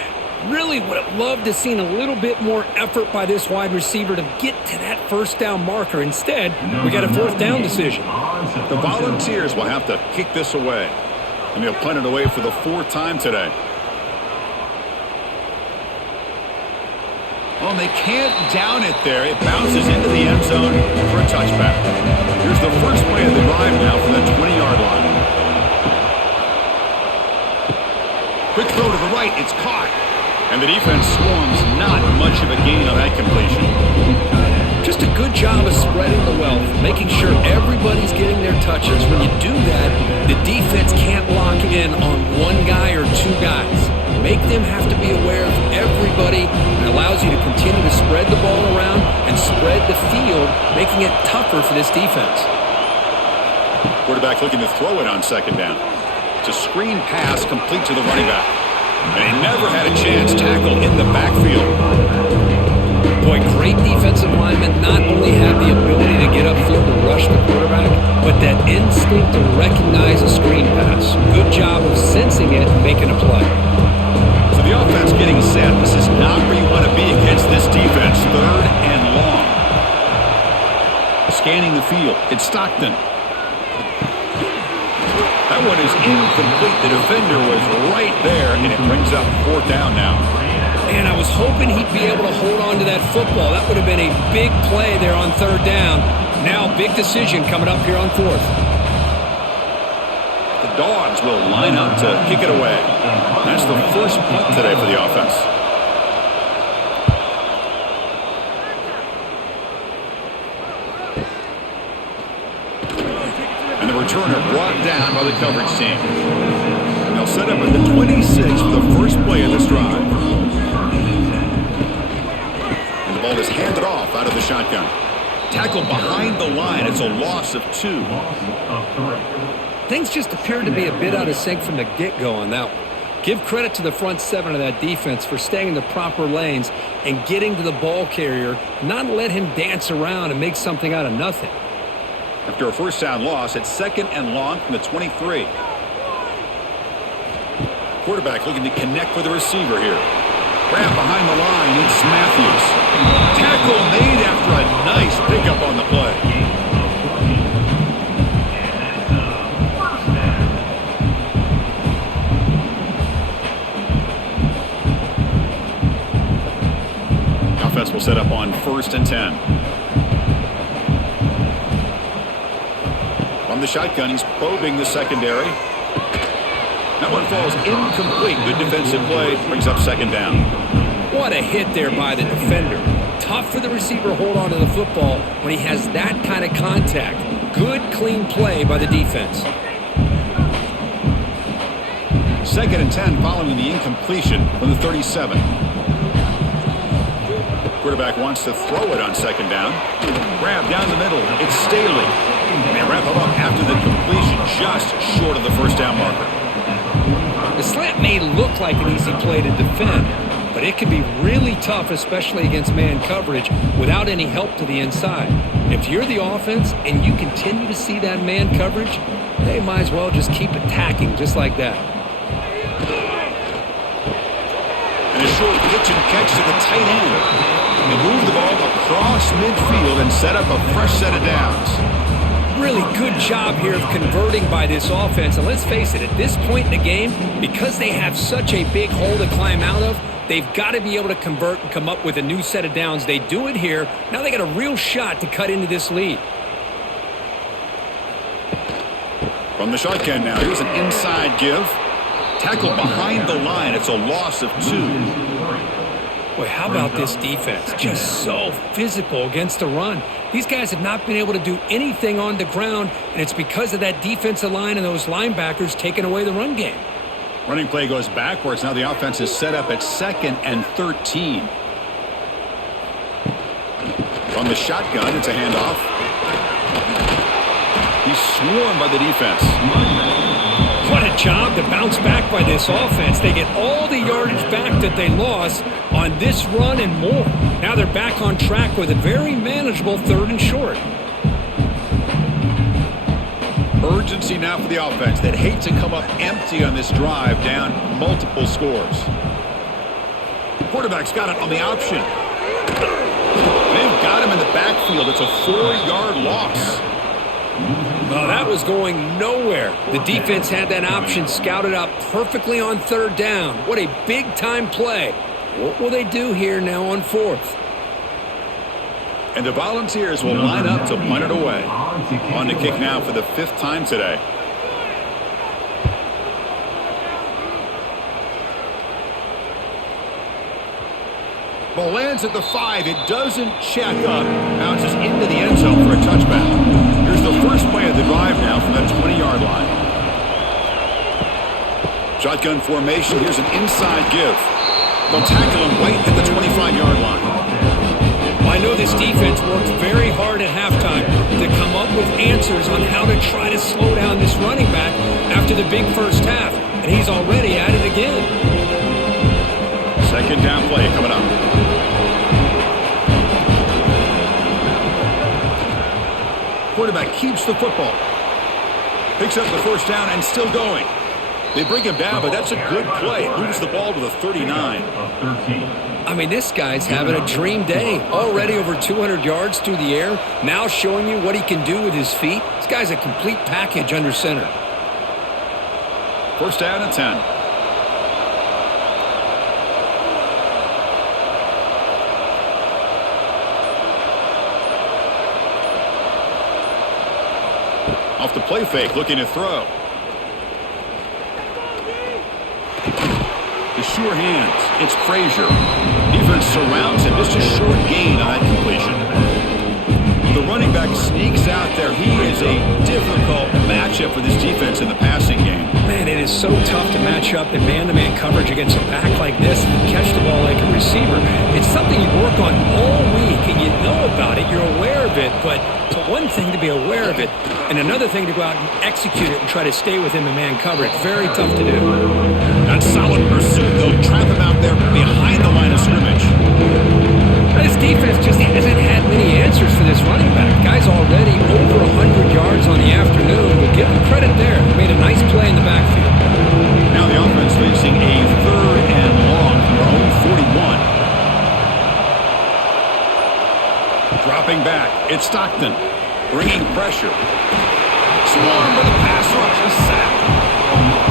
Really would have loved to have seen a little bit more effort by this wide receiver to get to that first down marker. Instead, we got a fourth down decision. The Volunteers will have to kick this away. And they'll punt it away for the fourth time today. Oh, and they can't down it there. It bounces into the end zone for a touchback. Here's the first play of the drive now from the 20-yard line. Quick throw to the right. It's caught. And the defense swarms, not much of a gain on that completion. Just a good job of spreading the wealth, making sure everybody's getting their touches. When you do that, the defense can't lock in on one guy or two guys. Make them have to be aware of everybody, and allows you to continue to spread the ball around and spread the field, making it tougher for this defense. Quarterback looking to throw it on second down. It's a screen pass complete to the running back. And he never had a chance tackled in the backfield. Boy, great defensive linemen not only have the ability to get upfield and rush the quarterback, but that instinct to recognize a screen pass. Good job of sensing it and making a play. So the offense getting set. This is not where you want to be against this defense. Third and long. Scanning the field. It's Stockton. That one is incomplete. The defender was right there, and it brings up fourth down now. And I was hoping he'd be able to hold on to that football. That would have been a big play there on third down. Now, big decision coming up here on fourth. The Dogs will line up to kick it away. That's the first punt today for the offense. And the returner brought down by the coverage team. They'll set up at the 26 for the first play of this drive. And the ball is handed off out of the shotgun. Tackled behind the line. It's a loss of 2. Things just appeared to be a bit out of sync from the get-go on that one. Give credit to the front seven of that defense for staying in the proper lanes and getting to the ball carrier, not let him dance around and make something out of nothing. After a first down loss, it's second and long from the 23. Quarterback looking to connect with the receiver here. Grab behind the line, it's Matthews. Tackle made after a nice pickup on the play. Offense will set up on 1st and 10. From the shotgun, he's probing the secondary. That one falls incomplete. Good defensive play. Brings up second down. What a hit there by the defender. Tough for the receiver to hold on to the football when he has that kind of contact. Good, clean play by the defense. 2nd and 10 following the incompletion from the 37. Quarterback wants to throw it on second down. Grab down the middle. It's Staley. They wrap it up after the completion, just short of the first down marker. The slant may look like an easy play to defend, but it can be really tough, especially against man coverage, without any help to the inside. If you're the offense and you continue to see that man coverage, they might as well just keep attacking just like that. And a short pitch and catch to the tight end. They move the ball across midfield and set up a fresh set of downs. Really good job here of converting by this offense. And let's face it, at this point in the game, because they have such a big hole to climb out of, they've got to be able to convert and come up with a new set of downs. They do it here. Now they got a real shot to cut into this lead. From the shotgun now, here's an inside give. Tackled behind the line. It's a loss of 2. Boy, how about this defense? Just so physical against the run. These guys have not been able to do anything on the ground, and it's because of that defensive line and those linebackers taking away the run game. Running play goes backwards. Now the offense is set up at 2nd and 13. From the shotgun, it's a handoff. He's swarmed by the defense. What a job to bounce back by this offense. They get all the yardage back that they lost on this run and more. Now they're back on track with a very manageable 3rd and short. Urgency now for the offense that hate to come up empty on this drive, down multiple scores. quarterback's got it on the option. They've got him in the backfield. It's a 4-yard loss. Well, that was going nowhere. The defense had that option scouted out perfectly on third down. What a big-time play. What will they do here now on fourth? And the Volunteers will line up to punt it away. On to kick now for the 5th time today. Ball lands at the 5. It doesn't check up. Bounces into the end zone for a touchback. Here's the first play of the drive now from that 20-yard line. Shotgun formation. Here's an inside give. They'll tackle him right at the 25-yard line. Well, I know this defense worked very hard at halftime to come up with answers on how to try to slow down this running back after the big first half. And he's already at it again. Second down play coming up. Quarterback keeps the football. Picks up the first down and still going. They bring him down, but that's a good play. Moves the ball to the 39. I mean, this guy's having a dream day. Already over 200 yards through the air. Now showing you what he can do with his feet. This guy's a complete package under center. First down and 10. Off the play fake, looking to throw. The sure hands. It's Frazier. Defense surrounds him. Just a short gain on that completion. The running back sneaks out there. He is a difficult matchup for this defense in the passing game. Man, it is so tough to match up in man-to-man coverage against a back like this and catch the ball like a receiver. It's something you work on all week, and you know about it. You're aware of it, but it's one thing to be aware of it, and another thing to go out and execute it and try to stay with him in man coverage. Very tough to do. That solid pursuit, though. Trap him out there behind the line of scrimmage. This defense just hasn't had many answers for this running back. Guy's already over 100 yards on the afternoon, but give him credit there. He made a nice play in the backfield. Now the offense facing a 3rd and long from their own 41. Dropping back, it's Stockton. Bringing pressure. Swarmed by the pass rush. A sack.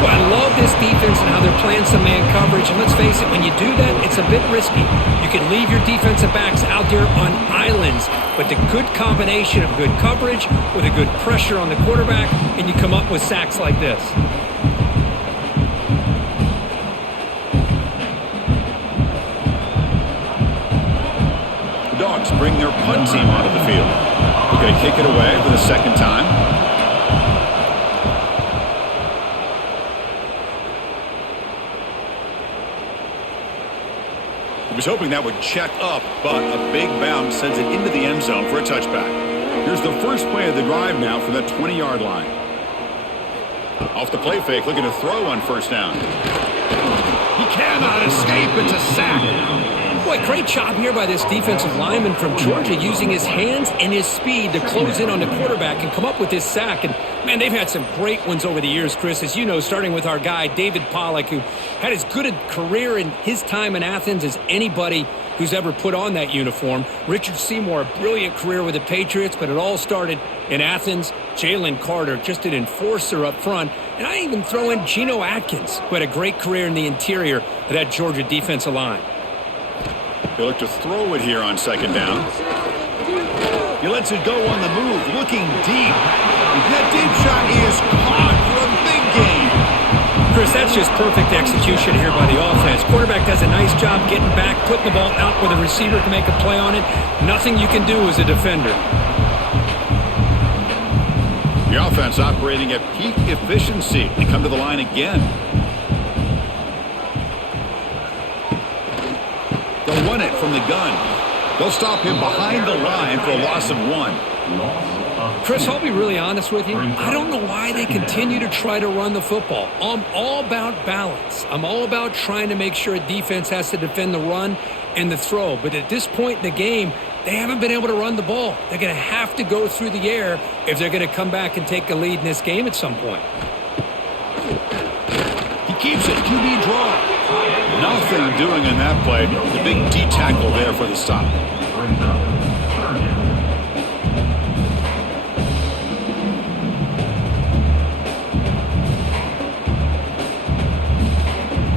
Well, I love this defense and how they're playing some man coverage. And let's face it, when you do that, it's a bit risky. You can leave your defensive backs out there on islands, but the good combination of good coverage with a good pressure on the quarterback, and you come up with sacks like this. The Dogs bring their punt team onto the field. We're going to kick it away for the second time. He was hoping that would check up, but a big bounce sends it into the end zone for a touchback. Here's the first play of the drive now from that 20-yard line. Off the play fake, looking to throw on first down. He cannot escape. It's a sack. Boy, great job here by this defensive lineman from Georgia using his hands and his speed to close in on the quarterback and come up with this sack. And, man, they've had some great ones over the years, Chris, as you know, starting with our guy, David Pollack, who had as good a career in his time in Athens as anybody who's ever put on that uniform. Richard Seymour, a brilliant career with the Patriots, but it all started in Athens. Jalen Carter, just an enforcer up front. And I even throw in Geno Atkins, who had a great career in the interior of that Georgia defensive line. They look to throw it here on second down. He lets it go on the move, looking deep. That deep shot is caught for a big gain. Chris, that's just perfect execution here by the offense. Quarterback does a nice job getting back, putting the ball out where the receiver can make a play on it. Nothing you can do as a defender. The offense operating at peak efficiency. They come to the line again. They'll run it from the gun. They'll stop him behind the line for a loss of 1. Chris, I'll be really honest with you. I don't know why they continue to try to run the football. I'm all about balance. I'm all about trying to make sure a defense has to defend the run and the throw. But at this point in the game, they haven't been able to run the ball. They're going to have to go through the air if they're going to come back and take a lead in this game at some point. He keeps it. QB draw. Nothing doing in that play. The big D tackle there for the stop. Brings up third down.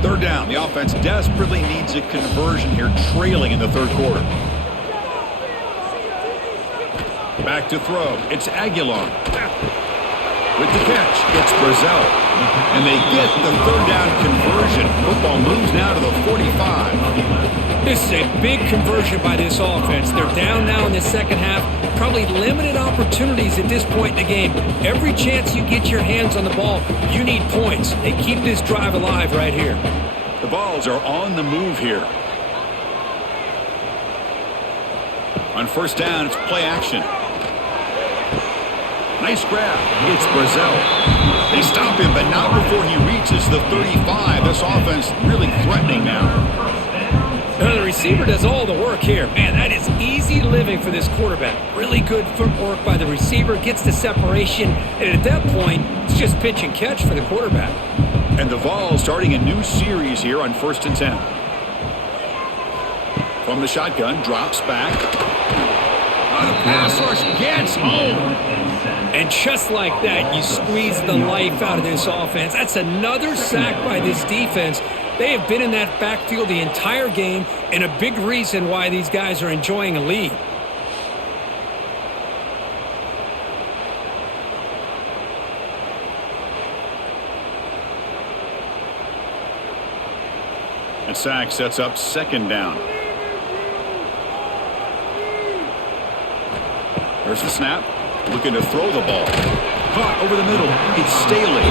Third down. The offense desperately needs a conversion here, trailing in the third quarter. Back to throw. It's Aguilar. With the catch, it's Brazil. And they get the third down conversion. Football moves now to the 45. This is a big conversion by this offense. They're down now in the second half. Probably limited opportunities at this point in the game. Every chance you get your hands on the ball, you need points. They keep this drive alive right here. The Vols are on the move here. On first down, it's play action. Nice grab. It's Brazil. They stop him, but not before he reaches the 35. This offense really threatening now. The receiver does all the work here. Man, that is easy living for this quarterback. Really good footwork by the receiver, gets the separation, and at that point, it's just pitch and catch for the quarterback. And the Vols starting a new series here on 1st and 10. From the shotgun, drops back. The pass rush gets home. And just like that, you squeeze the life out of this offense. That's another sack by this defense. They have been in that backfield the entire game, and a big reason why these guys are enjoying a lead. And sack sets up second down. There's the snap. Looking to throw the ball. Caught over the middle. It's Staley.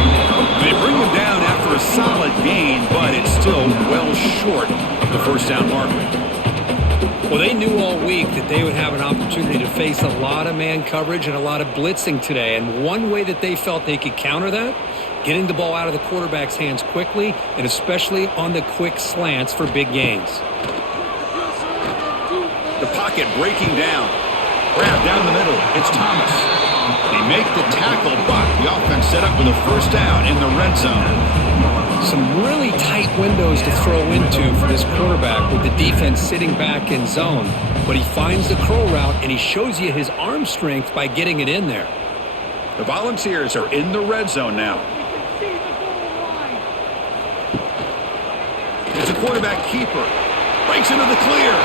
They bring him down after a solid gain, but it's still well short of the first down marker. Well, they knew all week that they would have an opportunity to face a lot of man coverage and a lot of blitzing today. And one way that they felt they could counter that, getting the ball out of the quarterback's hands quickly, and especially on the quick slants for big gains. The pocket breaking down. Grab down the middle. It's Thomas. They make the tackle, but the offense set up with a first down in the red zone. Some really tight windows to throw into for this quarterback with the defense sitting back in zone. But he finds the curl route, and he shows you his arm strength by getting it in there. The Volunteers are in the red zone now. It's a quarterback keeper. Breaks into the clear.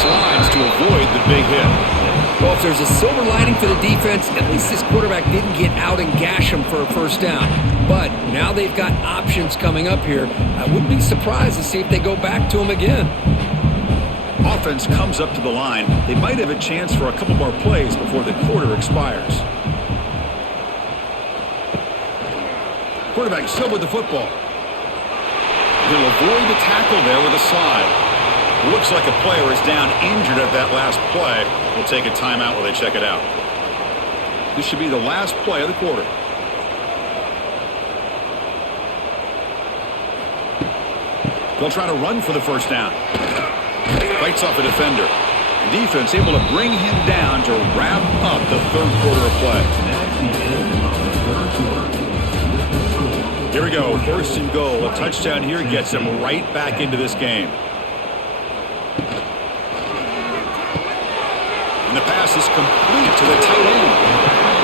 Slides to avoid the big hit. Well, if there's a silver lining for the defense, at least this quarterback didn't get out and gash him for a first down. But now they've got options coming up here. I wouldn't be surprised to see if they go back to him again. Offense comes up to the line. They might have a chance for a couple more plays before the quarter expires. Quarterback still with the football. He'll avoid the tackle there with a slide. Looks like a player is down injured at that last play. We'll take a timeout while they check it out. This should be the last play of the quarter. They'll try to run for the first down. Fights off a defender. The defense able to bring him down to wrap up the third quarter of play. Here we go, first and goal. A touchdown here gets them right back into this game. And the pass is complete to the tight end.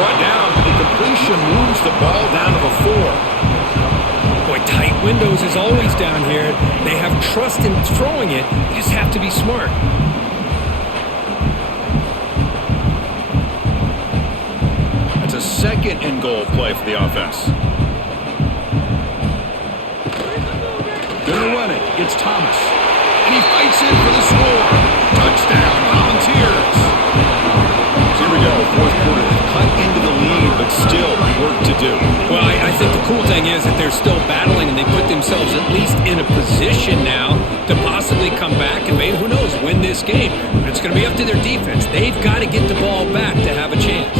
Brought down, the completion moves the ball down to the 4. Boy, tight windows is always down here. They have trust in throwing it. You just have to be smart. That's a second and goal play for the offense. Gonna run it. It's Thomas. And he fights in for the score. Touchdown, Volunteers. Here we go, fourth quarter. Cut into the lead, but still work to do. Well, I think the cool thing is that they're still battling, and they put themselves at least in a position now to possibly come back and maybe, who knows, win this game. But it's going to be up to their defense. They've got to get the ball back to have a chance.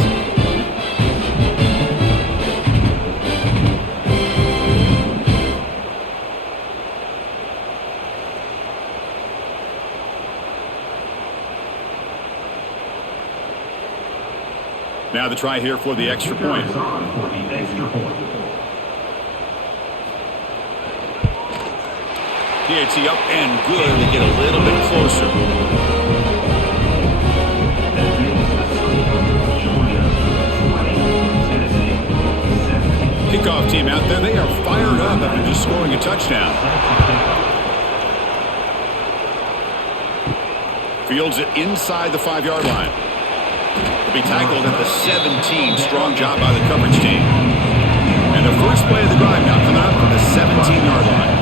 Now the try here for the extra point. PAT up and good. They get a little bit closer. Kickoff team out there. They are fired up after just scoring a touchdown. Fields it inside the 5-yard line. Will be tackled at the 17. Strong job by the coverage team. And the first play of the drive now coming up from the 17-yard line.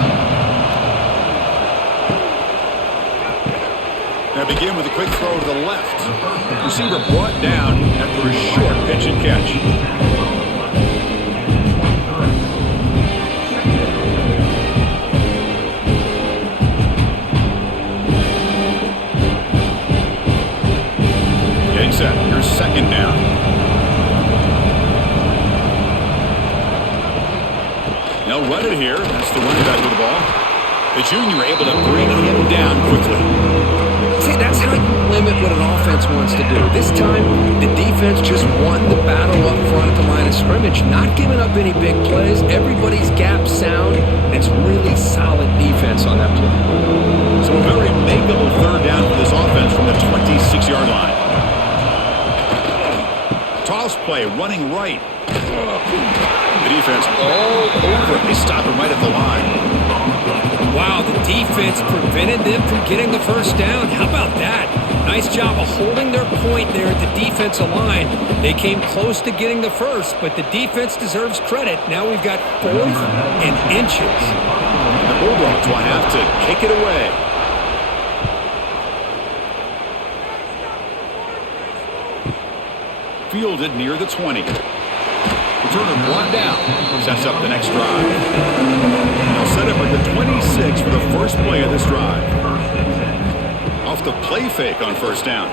Now begin with a quick throw to the left. Receiver brought down after a short pitch and catch. Set. Here's second down. They'll run it here. That's the running back with the ball. The junior able to bring him down quickly. See, that's how you limit what an offense wants to do. This time, the defense just won the battle up front at the line of scrimmage, not giving up any big plays. Everybody's gap sound, and it's really solid defense on that play. So a very makeable third down for this offense from the 26-yard line. Toss play, running right. The defense all over it. They stop him right at the line. Wow, the defense prevented them from getting the first down. How about that? Nice job of holding their point there at the defensive line. They came close to getting the first, but the defense deserves credit. Now we've got 4th and inches. The Bulldogs will have to kick it away. Fielded near the 20. Returner brought down. Sets up the next drive. They'll set up at the 26 for the first play of this drive. Off the play fake on first down.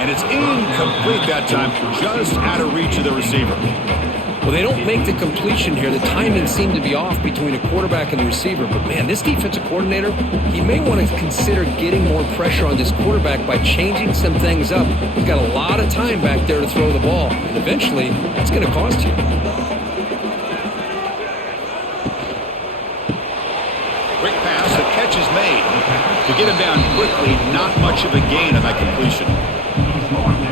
And it's incomplete that time, just out of reach of the receiver. Well, they don't make the completion here. The timing seemed to be off between a quarterback and the receiver. But, man, this defensive coordinator, he may want to consider getting more pressure on this quarterback by changing some things up. He's got a lot of time back there to throw the ball. And eventually, that's going to cost you. Quick pass, the catch is made. To get him down quickly, not much of a gain on that completion.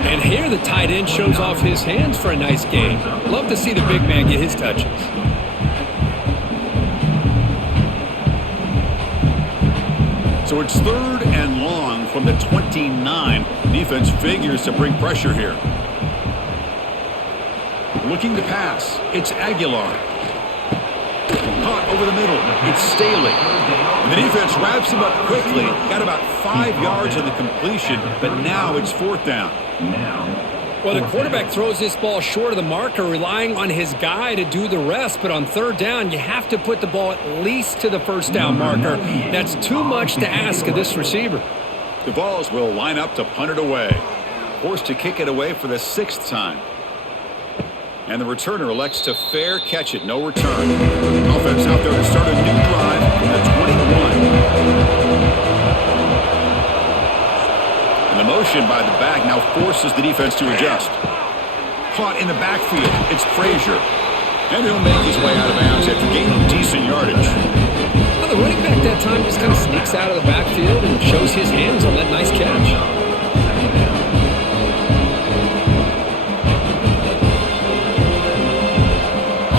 And here the tight end shows off his hands for a nice gain. Love to see the big man get his touches. So it's 3rd and long from the 29. Defense figures to bring pressure here. Looking to pass. It's Aguilar. Caught over the middle. It's Staley. And the defense wraps him up quickly. Got about 5 yards in the completion, but now it's 4th down. Well, the quarterback throws this ball short of the marker, relying on his guy to do the rest. But on 3rd down, you have to put the ball at least to the first down marker. That's too much to ask of this receiver. The Vols will line up to punt it away. Forced to kick it away for the 6th time. And the returner elects to fair catch it. No return. Offense out there to start a new drive from the 21. And the motion by the back now forces the defense to adjust. Caught in the backfield. It's Frazier. And he'll make his way out of bounds after gaining decent yardage. Well, the running back that time just kind of sneaks out of the backfield and shows his hands on that nice catch.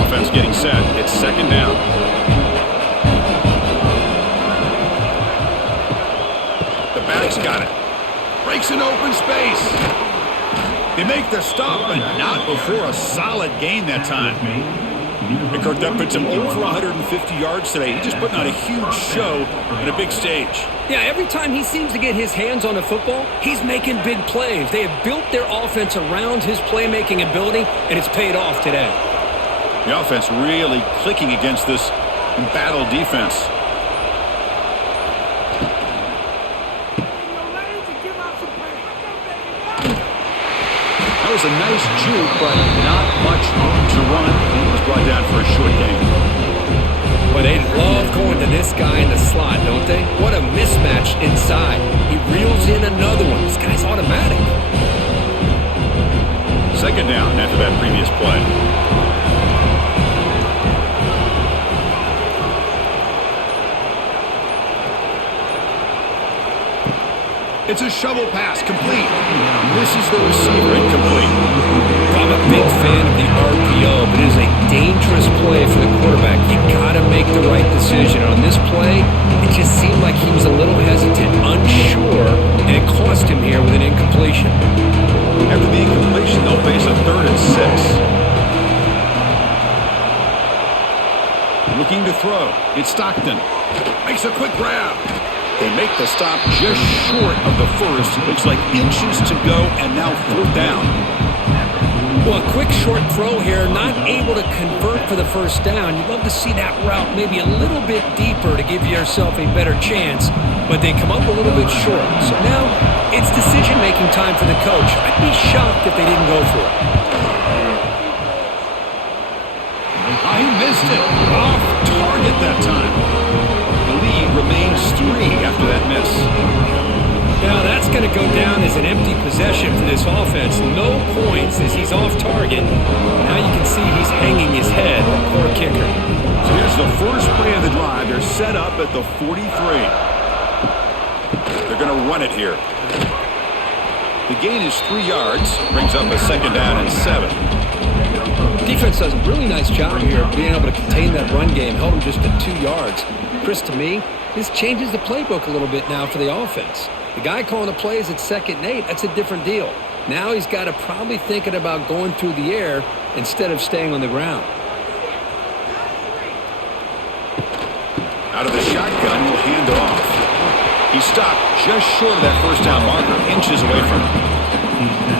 Offense getting set. It's 2nd down. The back's got it. Breaks an open space. They make the stop, but not before a solid gain that time. And Kirk, that puts him over 150 yards today. He's just putting on a huge show on a big stage. Yeah, every time he seems to get his hands on the football, he's making big plays. They have built their offense around his playmaking ability, and it's paid off today. The offense really clicking against this embattled defense. That was a nice juke, but not much room to run. He was brought down for a short gain. But they love going to this guy in the slot, don't they? What a mismatch inside. He reels in another one. This guy's automatic. 2nd down after that previous play. It's a shovel pass, complete. Misses the receiver, incomplete. I'm a big fan of the RPO, but it is a dangerous play for the quarterback. You got to make the right decision. On this play, it just seemed like he was a little hesitant, unsure, and it cost him here with an incompletion. After the incompletion, they'll face a 3rd and 6. Looking to throw. It's Stockton. Makes a quick grab. They make the stop just short of the first. Looks like inches to go, and now 4th down. Well, a quick short throw here, not able to convert for the first down. You'd love to see that route maybe a little bit deeper to give yourself a better chance, but they come up a little bit short. So now it's decision-making time for the coach. I'd be shocked if they didn't go for it. He missed it. Off target that time. The lead remains 3 after that miss. Now that's going to go down as an empty possession for this offense. No points as he's off target. Now you can see he's hanging his head. Poor kicker. So here's the first play of the drive. They're set up at the 43. They're going to run it here. The gain is 3 yards. Brings up a 2nd down and 7. Defense does a really nice job here of being able to contain that run game. Held him just at 2 yards. Chris, to me, this changes the playbook a little bit now for the offense. The guy calling the plays at 2nd and 8, that's a different deal. Now he's got to probably thinking about going through the air instead of staying on the ground. Out of the shotgun, he'll hand it off. He stopped just short of that 1st down marker, inches away from it.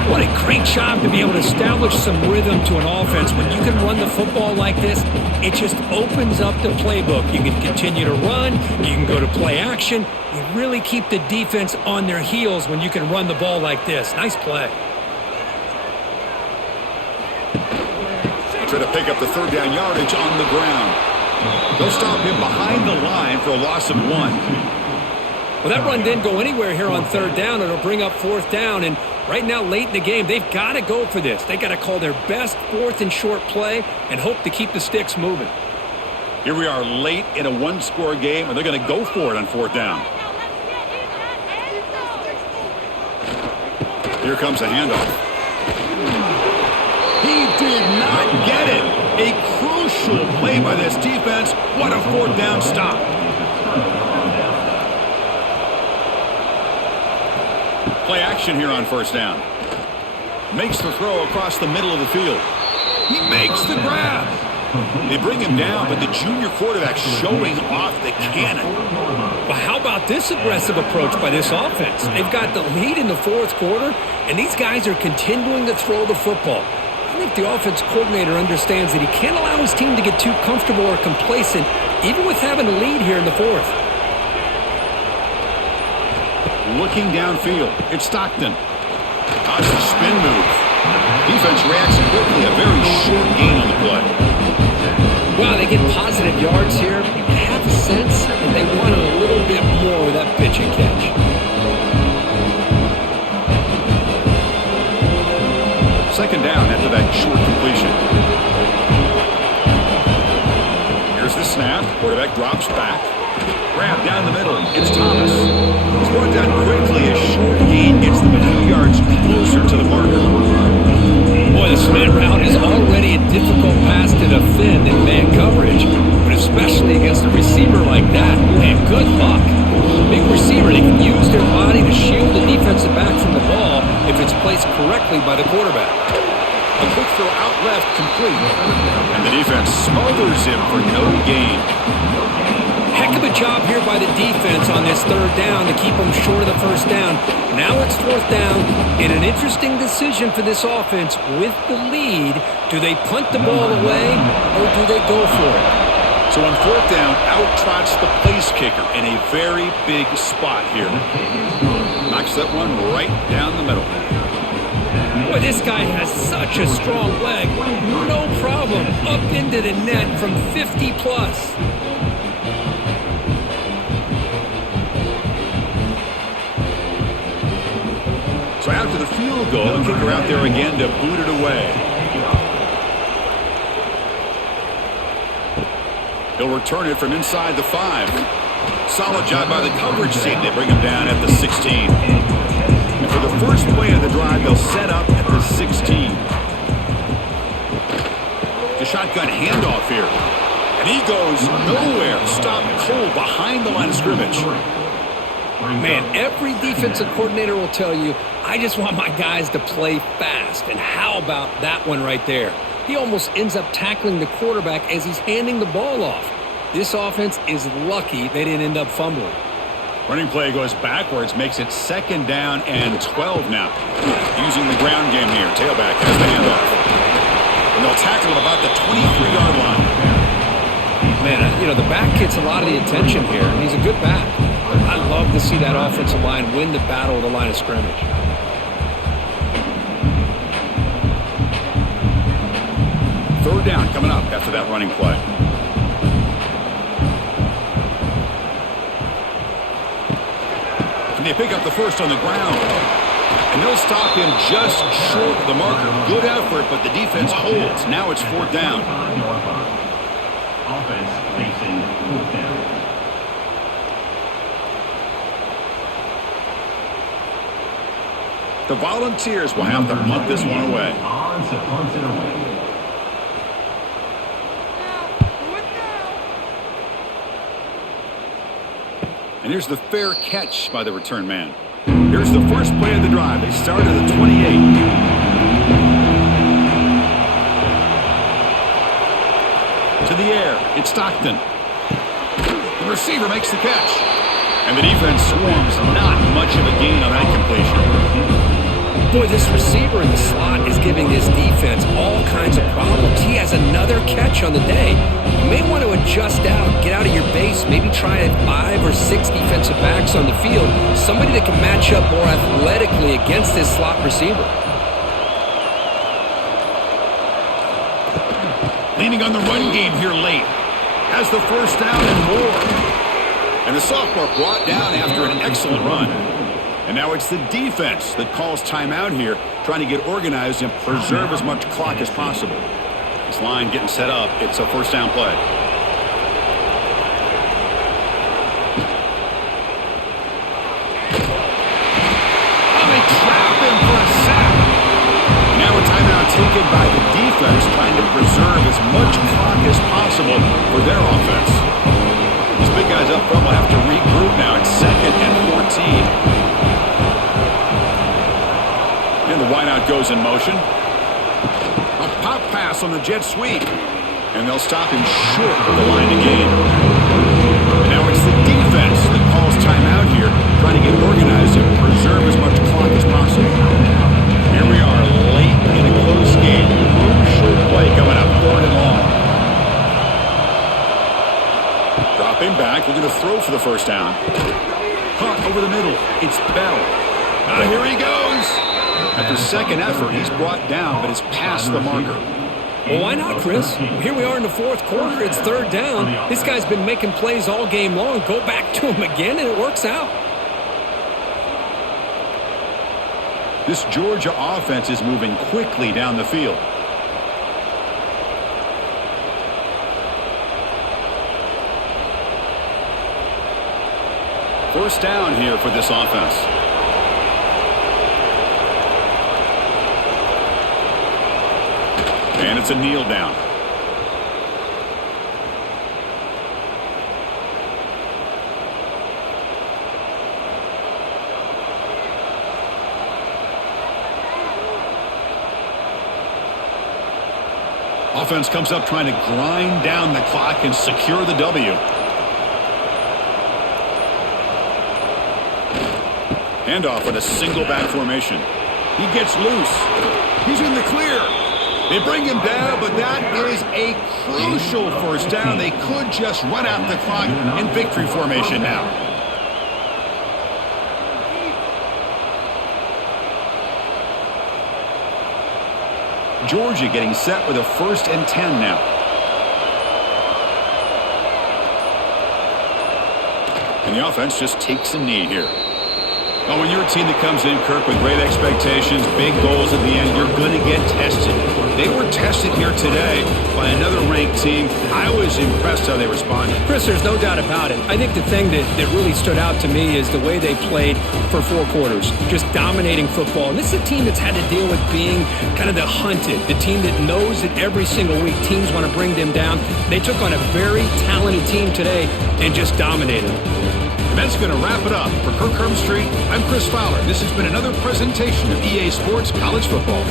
What a great job to be able to establish some rhythm to an offense. When you can run the football like this, it just opens up the playbook. You can continue to run. You can go to play action. You really keep the defense on their heels when you can run the ball like this. Nice play. Try to pick up the 3rd down yardage on the ground. They'll stop him behind the line for a loss of 1. Well, that run didn't go anywhere here on 3rd down. It'll bring up 4th down, and right now, late in the game, they've got to go for this. They've got to call their best 4th and short play and hope to keep the sticks moving. Here we are late in a 1-score game, and they're going to go for it on 4th down. Here comes a handoff. He did not get it. A crucial play by this defense. What a 4th down stop. Play action here on 1st down. Makes the throw across the middle of the field. He makes the grab. They bring him down, but the junior quarterback showing off the cannon. Well, how about this aggressive approach by this offense? They've got the lead in the 4th quarter, and these guys are continuing to throw the football. I think the offense coordinator understands that he can't allow his team to get too comfortable or complacent, even with having a lead here in the 4th. Looking downfield, it's Stockton. Dodge the spin move. Defense reacts quickly, a very short gain on the play. Wow, they get positive yards here. You have a sense that they wanted a little bit more with that pitch and catch. Second down after that short completion. Here's the snap. Quarterback drops back. Grab down the middle. It's Thomas. He's brought down quickly. A short gain gets them a few yards closer to the marker. Boy, the slant route is already a difficult pass to defend in man coverage, but especially against a receiver like that. Man, good luck. Big receiver, they can use their body to shield the defensive back from the ball if it's placed correctly by the quarterback. A quick throw out left, complete. And the defense smothers him for no gain. Heck of a job here by the defense on this 3rd down to keep them short of the 1st down. Now it's 4th down, and an interesting decision for this offense with the lead. Do they punt the ball away, or do they go for it? So on 4th down, out trots the place kicker in a very big spot here. Knocks that one right down the middle. Boy, this guy has such a strong leg. No problem. Up into the net from 50 plus. So after the field goal, the kicker out there again to boot it away. He'll return it from inside the 5. Solid job by the coverage team. They bring him down at the 16. first play of the drive, they'll set up at the 16. The shotgun handoff here. And he goes nowhere. Stop cold behind the line of scrimmage. Man, every defensive coordinator will tell you, I just want my guys to play fast. And how about that one right there? He almost ends up tackling the quarterback as he's handing the ball off. This offense is lucky they didn't end up fumbling. Running play goes backwards, makes it 2nd down and 12 now. Using the ground game here. Tailback has the handoff. And they'll tackle him about the 23-yard line. Man, the back gets a lot of the attention here, and he's a good back. I love to see that offensive line win the battle of the line of scrimmage. Third down coming up after that running play. And they pick up the first on the ground. And they'll stop him just short of the marker. Good effort, but the defense holds. Now it's 4th down. Offense facing 4th down. The Volunteers will have to punt this one away. On to punt it away. And here's the fair catch by the return man. Here's the first play of the drive. They start at the 28. To the air. It's Stockton. The receiver makes the catch. And the defense swarms. Not much of a gain on that completion. Boy, this receiver in the slot is giving this defense all kinds of problems. He has another catch on the day. You may want to adjust out, get out of your base, maybe try 5 or 6 defensive backs on the field, somebody that can match up more athletically against this slot receiver. Leaning on the run game here late. Has the first down and more. And the sophomore brought down after an excellent run. And now it's the defense that calls timeout here, trying to get organized and preserve as much clock as possible. This line getting set up. It's a first down play. Oh, they trap him for a sack. Now a timeout taken by the defense, trying to preserve as much clock as possible for their offense. These big guys up front will have to regroup now. It's 2nd and 14. And the wideout goes in motion. A pop pass on the jet sweep. And they'll stop him short of the line to gain. And now it's the defense that calls timeout here, trying to get organized and preserve as much clock as possible. Here we are late in a close game. Crucial play coming up, 3rd and long. Dropping back, looking to throw for the first down. Caught over the middle. It's Bell. Here he goes. After second effort, he's brought down, but it's past the marker. Well, why not, Chris? Here we are in the 4th quarter. It's 3rd down. This guy's been making plays all game long. Go back to him again, and it works out. This Georgia offense is moving quickly down the field. First down here for this offense. And it's a kneel down. Offense comes up trying to grind down the clock and secure the W. Handoff with a single back formation. He gets loose. He's in the clear. They bring him down, but that is a crucial first down. They could just run out the clock in victory formation now. Georgia getting set with a 1st and 10 now. And the offense just takes a knee here. Oh, when you're a team that comes in, Kirk, with great expectations, big goals at the end, you're going to get tested. They were tested here today by another ranked team. I was impressed how they responded. Chris, there's no doubt about it. I think the thing that really stood out to me is the way they played for 4 quarters, just dominating football. And this is a team that's had to deal with being kind of the hunted, the team that knows that every single week teams want to bring them down. They took on a very talented team today and just dominated them. And that's going to wrap it up. For Kirk Herbstreit, I'm Chris Fowler. This has been another presentation of EA Sports College Football.